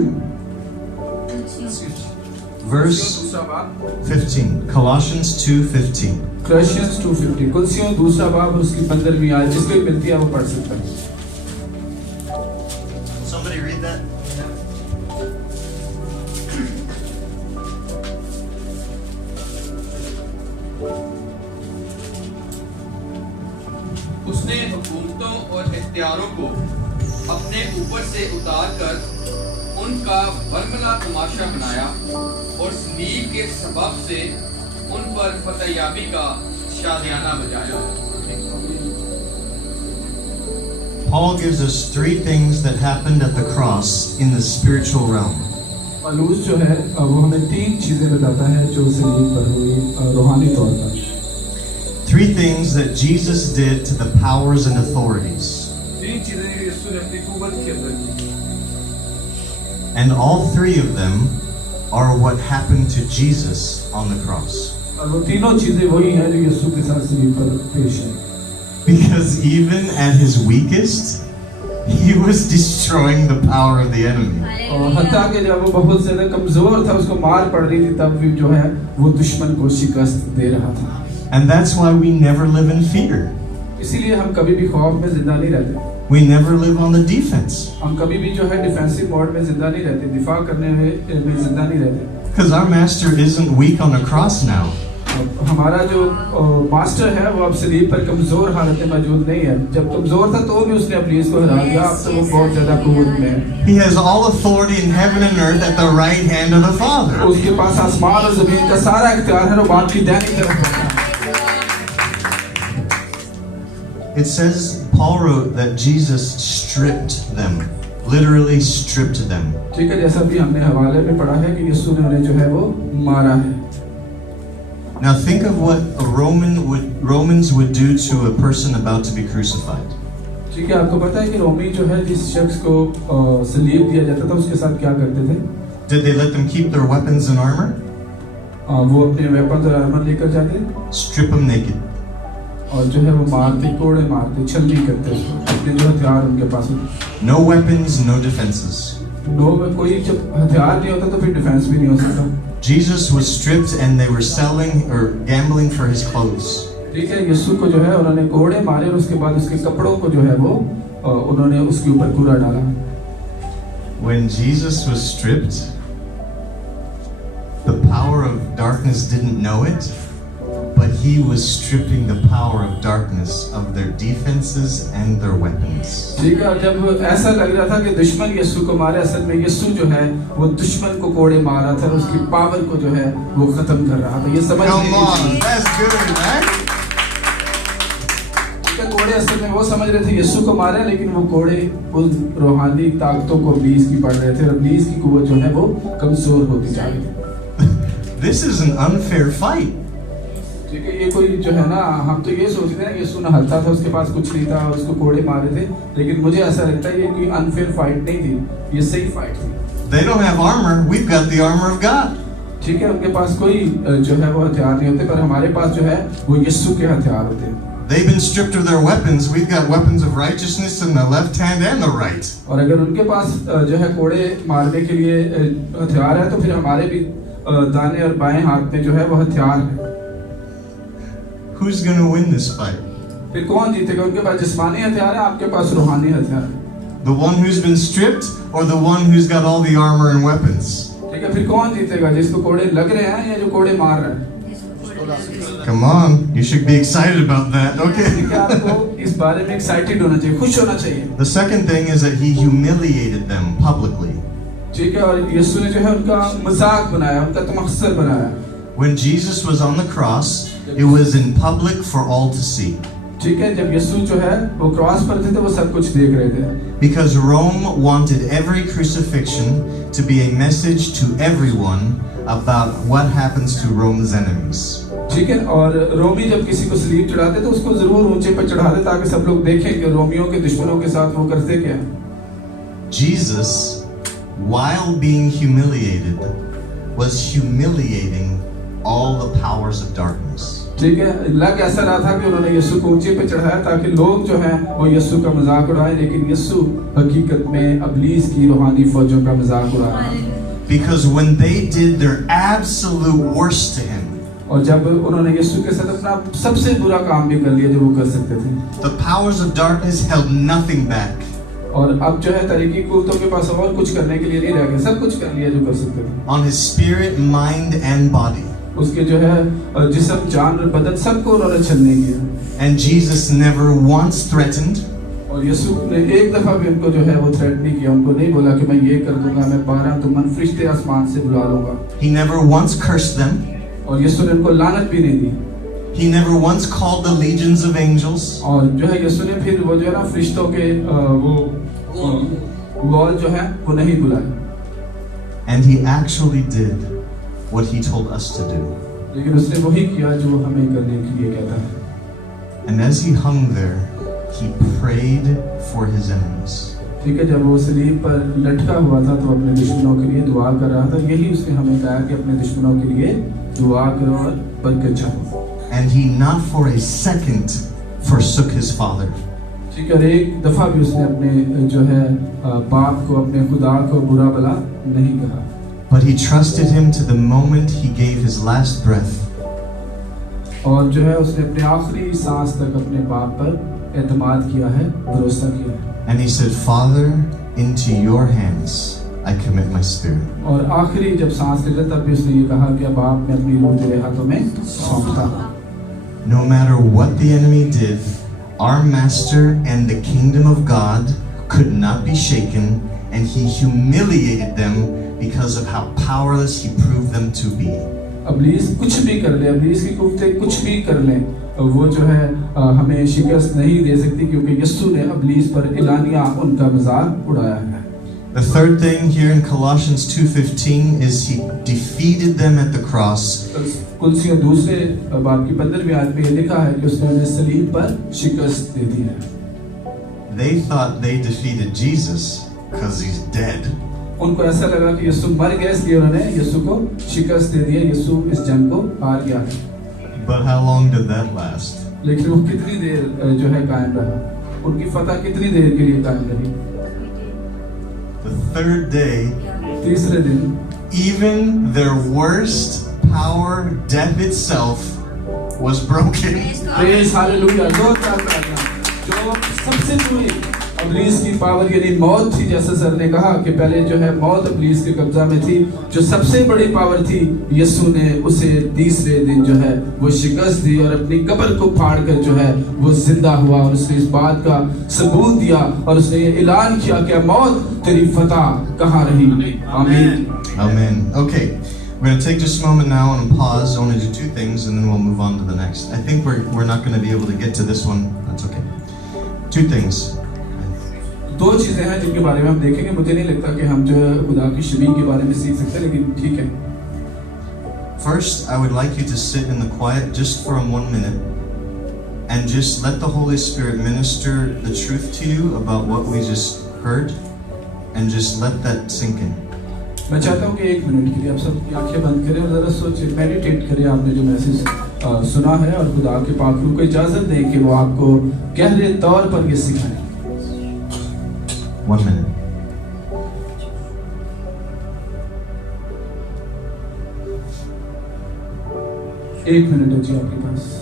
verse दूसरा बाब 15. Colossians 2:15. Colossians 2:15 कुलसियों दूसरा बाब उसकी 15वीं आयत, जिसको भी मिलती है वो पढ़ सकता है. Somebody read that? उसने हुकूमतों और इख्तियारों को अपने ऊपर से उतार कर उनका बरमला तमाशा बनाया और सलीब के सबब से उन पर फतहयाबी का शादियाना बजाया. Paul gives us 3 things that happened at the cross in the spiritual realm. पौलुस जो है वो हमें 3 चीजें बताता है जो सलीब पर हुई रूहानी तौर पर. 3 things that Jesus did to the powers and authorities. 3 चीजें यीशु ने अपनी कुव्वत के अंदर की. And all 3 of them are what happened to Jesus on the cross. और वो तीनों चीजें वही हैं जो यीशु के साथ सलीब पर पेश हैं. Because even at his weakest, he was destroying the power of the enemy. और हत्ता कि जब वो बहुत ज्यादा कमजोर था, उसको मार पड़ रही थी, तब भी जो है वो दुश्मन को शिकस्त दे रहा था. And that's why we never live in fear. इसीलिए हम कभी भी खौफ में जिंदा नहीं रहते. We never live on the defense. हम कभी भी जो है डिफेंसिव मोड में जिंदा नहीं रहते, दिफा करने में जिंदा नहीं रहते. Because our master isn't weak on the cross now. हमारा जो मास्टर है वो अब सलीब पर कमजोर हालत में मौजूद नहीं है. जब कमजोर था तो भी उसने इब्लीस को हरा दिया. अब तो वो बहुत ज्यादा कुव्वत में है. He has all authority in heaven and earth at the right hand of the Father. उसके पास आसमान और जमीन का सारा इख्तियार है और बात की दाहिनी तरफ है. It says, Paul wrote that Jesus stripped them, literally stripped them. ठीक है, जैसा भी हमने हवाले में पढ़ा है कि यीशु ने उन्हें जो है वो मारा है. Now think of what Romans would do to a person about to be crucified. ठीक है, आपको पता है कि रोमी जो है जिस शख्स को सलीब दिया जाता था उसके साथ क्या करते थे? Did they let them keep their weapons and armor? वो अपने वेपन और आर्मर लेकर जाते, Strip them naked. और जो है वो मारते, कोड़े मारते, छलनी करते उसको, अपने जो हथियार उनके पास होते. No weapons, no defenses. कोई जब हथियार नहीं होता तो फिर डिफेंस भी नहीं हो सकता. Jesus was stripped and they were selling or gambling for his clothes. ठीक है, यीशु को जो है उन्होंने कोड़े मारे और उसके बाद उसके कपड़ों को जो है वो उन्होंने उसके ऊपर कूड़ा डाला. When Jesus was stripped, the power of darkness didn't know it, but he was stripping the power of darkness of their defenses and their weapons. ठीक है, और जब ऐसा लग रहा था कि दुश्मन यीशु को मारे, असल में यीशु जो है वो दुश्मन को कोड़े मार रहा था और उसकी पावर को जो है वो खत्म कर रहा था। ये समझ Come on, that's good, right? कोड़े असल में वो समझ रहे थे यीशु को मारे, लेकिन वो कोड़े उन रूहानी ताकतों को इब्लीस की पड़ रहे थे और इब्लीस की कुव्वत जो है वो कमजोर होती जा रही थी। This is an unfair fight. ठीक है, ये कोई जो है ना, हम तो ये सोचते हैं यीशु ना हलता था, उसके पास कुछ नहीं था, उसको कोड़े मारे थे, लेकिन मुझे ऐसा लगता है ये कोई अनफेयर फाइट नहीं थी, ये सही फाइट थी। They don't have armor, we've got the armor of God. ठीक है, उनके पास कोई जो है वो हथियार नहीं होते, पर हमारे पास जो है वो यीशु के हथियार होते हैं। They've been stripped of their weapons. We've got weapons of righteousness in the left hand and the right. और अगर उनके पास जो है कोड़े मारने के लिए हथियार है, तो फिर हमारे भी दाने और बाएं हाथ में जो है वो हथियार है। Who's going to win this fight? फिर कौन जीतेगा? उनके पास जिस्मानी हथियार है, आपके पास रूहानी हथियार है। The one who's been stripped or the one who's got all the armor and weapons? ठीक है, फिर कौन जीतेगा? जिसको कोड़े लग रहे हैं या जो कोड़े मार रहे हैं? Come on, you should be excited about that. Okay. ठीक है, आपको इस बारे में एक्साइटेड होना चाहिए, खुश होना चाहिए। The second thing is that he humiliated them publicly. ठीक है, और यीशु ने जो है उनका मजाक बनाया, उनका तमस्खुर बनाया। When Jesus was on the cross, it was in public for all to see. ठीक है, जब यीशु जो है वो क्रॉस पर थे तो वो सब कुछ देख रहे थे। Because Rome wanted every crucifixion to be a message to everyone about what happens to Rome's enemies. ठीक है, और रोमी जब किसी को सलीब चढ़ाते तो उसको जरूर ऊंचे पर चढ़ाते ताकि सब लोग देखें कि रोमियों के दुश्मनों के साथ वो करते क्या है। Jesus, while being humiliated, was humiliating all the powers of darkness. ठीक है, लग ऐसा रहा था कि उन्होंने यीशु को ऊंचे पे चढ़ाया ताकि लोग जो हैं वो यीशु का मजाक उड़ाएं, लेकिन यीशु हकीकत में इब्लीस की रूहानी फौजों का मजाक उड़ा रहा था। Because when they did their absolute worst to him, और जब उन्होंने यीशु के साथ अपना सबसे बुरा काम भी कर लिया जो वो कर सकते थे, the powers of darkness held nothing back. और अब जो है तरीकी कुत्तों के पास और कुछ करने के लिए नहीं रह गया, सब कुछ कर लिया जो कर सकते थे। On his spirit, mind, and body. उसके जो है जिस्म, जान और बदन सबको उन्होंने छलने किया। And Jesus never once threatened. और यीशु ने एक दफा भी उनको जो है वो थ्रेट नहीं किया, उनको नहीं बोला कि मैं ये कर दूंगा, मैं 12 तुमन फरिश्ते आसमान से बुला लूंगा। He never once cursed them. और यीशु ने उनको लानत भी नहीं दी। He never once called the legions of angels. और जो है यीशु ने फिर वो जो है ना फरिश्तों के वो वॉल जो है वो नहीं बुलाए। And he actually did what he told us to do. लेकिन उसने वही किया जो हमें करने के लिए कहता है। And as he hung there, he prayed for his enemies. ठीक है, जब वो सलीब पर लटका हुआ था तो अपने दुश्मनों के लिए दुआ कर रहा था। यही उसने हमें कहा कि अपने दुश्मनों के लिए दुआ करो और बरकत चाहो। And he not for a second forsook his father. ठीक है, एक दफा भी उसने अपने जो है बाप को, अपने खुदा को बुरा भला नहीं कहा। But he trusted him to the moment he gave his last breath. और जो है उसने अपने आखिरी सांस तक अपने बाप पर एतमाद किया है, भरोसा किया है। And he said, Father, into your hands I commit my spirit. और आखिरी जब सांस ले तब भी उसने ये कहा कि अब आप मैं अपनी रूह तेरे हाथों में सौंपता हूँ। No matter what the enemy did, our master and the kingdom of God could not be shaken, and he humiliated them because of how powerless he proved them to be. इब्लीस कुछ भी कर ले, इब्लीस की कुव्वतें कुछ भी कर लें, वो जो है हमें शिकस्त नहीं दे सकती, क्योंकि यीशु ने इब्लीस पर एलानिया उनका मजाक उड़ाया है। The third thing here in Colossians 2:15 is he defeated them at the cross. कुलसियों दूसरे बाब की 15वीं आयत में ये लिखा है कि उसने उन्हें सलीब पर शिकस्त दे दी है। They thought they defeated Jesus because he's dead. उनको ऐसा लगा कि यीशु मर गए, इसलिए उन्होंने यीशु को शिकस्त दे दी है, यीशु इस जंग को हार गया है। But how long did that last? लेकिन वो कितनी देर जो है कायम रहा, उनकी फतह कितनी देर के लिए कायम रही? The third day, तीसरे दिन even their worst power, death itself, was broken. Praise hallelujah, जो सबसे बुरी इब्लीस की पावर यानी मौत थी, जैसे सर ने कहा कि पहले जो है मौत इब्लीस के कब्जा में थी। जो सबसे बड़ी पावर थी, यीशु ने उसे तीसरे दिन जो है वो शिकस्त दी और अपनी कब्र को फाड़ कर जो है वो जिंदा हुआ और उसने इस बात का सबूत दिया और उसने ये ऐलान किया कि मौत तेरी फतह कहाँ रही। आमीन। Amen. Okay, we're going to take just a moment now and pause. I want to do two things and then we'll move on to the next. I think we're not going to be able to get to this one. That's okay. Two things. दो चीजें हैं जिनके बारे में हम देखेंगे। मुझे नहीं लगता कि हम जो खुदा की शबीह के बारे में सीख सकते, लेकिन ठीक है। First, I would like you to sit in the quiet just for 1 minute and just let the Holy Spirit minister the truth to you about what we just heard and just let that sink in. मैं चाहता हूँ कि 1 minute के लिए आप सब आंखें बंद करें और जरा सोचें, मेडिटेट करें आपने जो मैसेज सुना है और खुदा के पाक रूह को इजाजत दें कि वो आपको गहरे तौर पर ये सिखाएं। 1 minute. एक मिनट है जी आपके पास।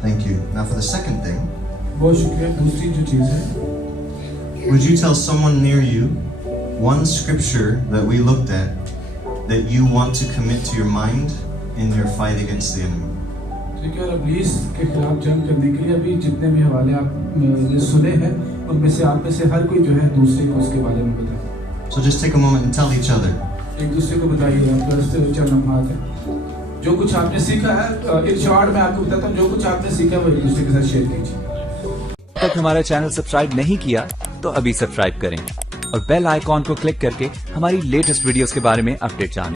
Thank you. Now for the second thing, बहुत शुक्रिया। दूसरी जो चीज़ है, would you tell someone near you one scripture that we looked at that you want to commit to your mind in your fight against the enemy? ठीक है। और इब्लीस के खिलाफ जंग करने के लिए अभी जितने भी हवाले आप सुने हैं उनमें से आप में से हर कोई जो है दूसरे को उसके बारे में बताए। So just take a moment and tell each other. एक दूसरे को बताइए। आपके वास्ते चंद लम्हात है। जो कुछ आपने सीखा है, इन शॉर्ट में आपको बताता हूँ, जो कुछ आपने सीखा वो एक दूसरे के साथ शेयर कीजिए। तक हमारा चैनल सब्सक्राइब नहीं किया तो अभी सब्सक्राइब करें और बेल आइकॉन को क्लिक करके हमारी लेटेस्ट वीडियोस के बारे में अपडेट जानें।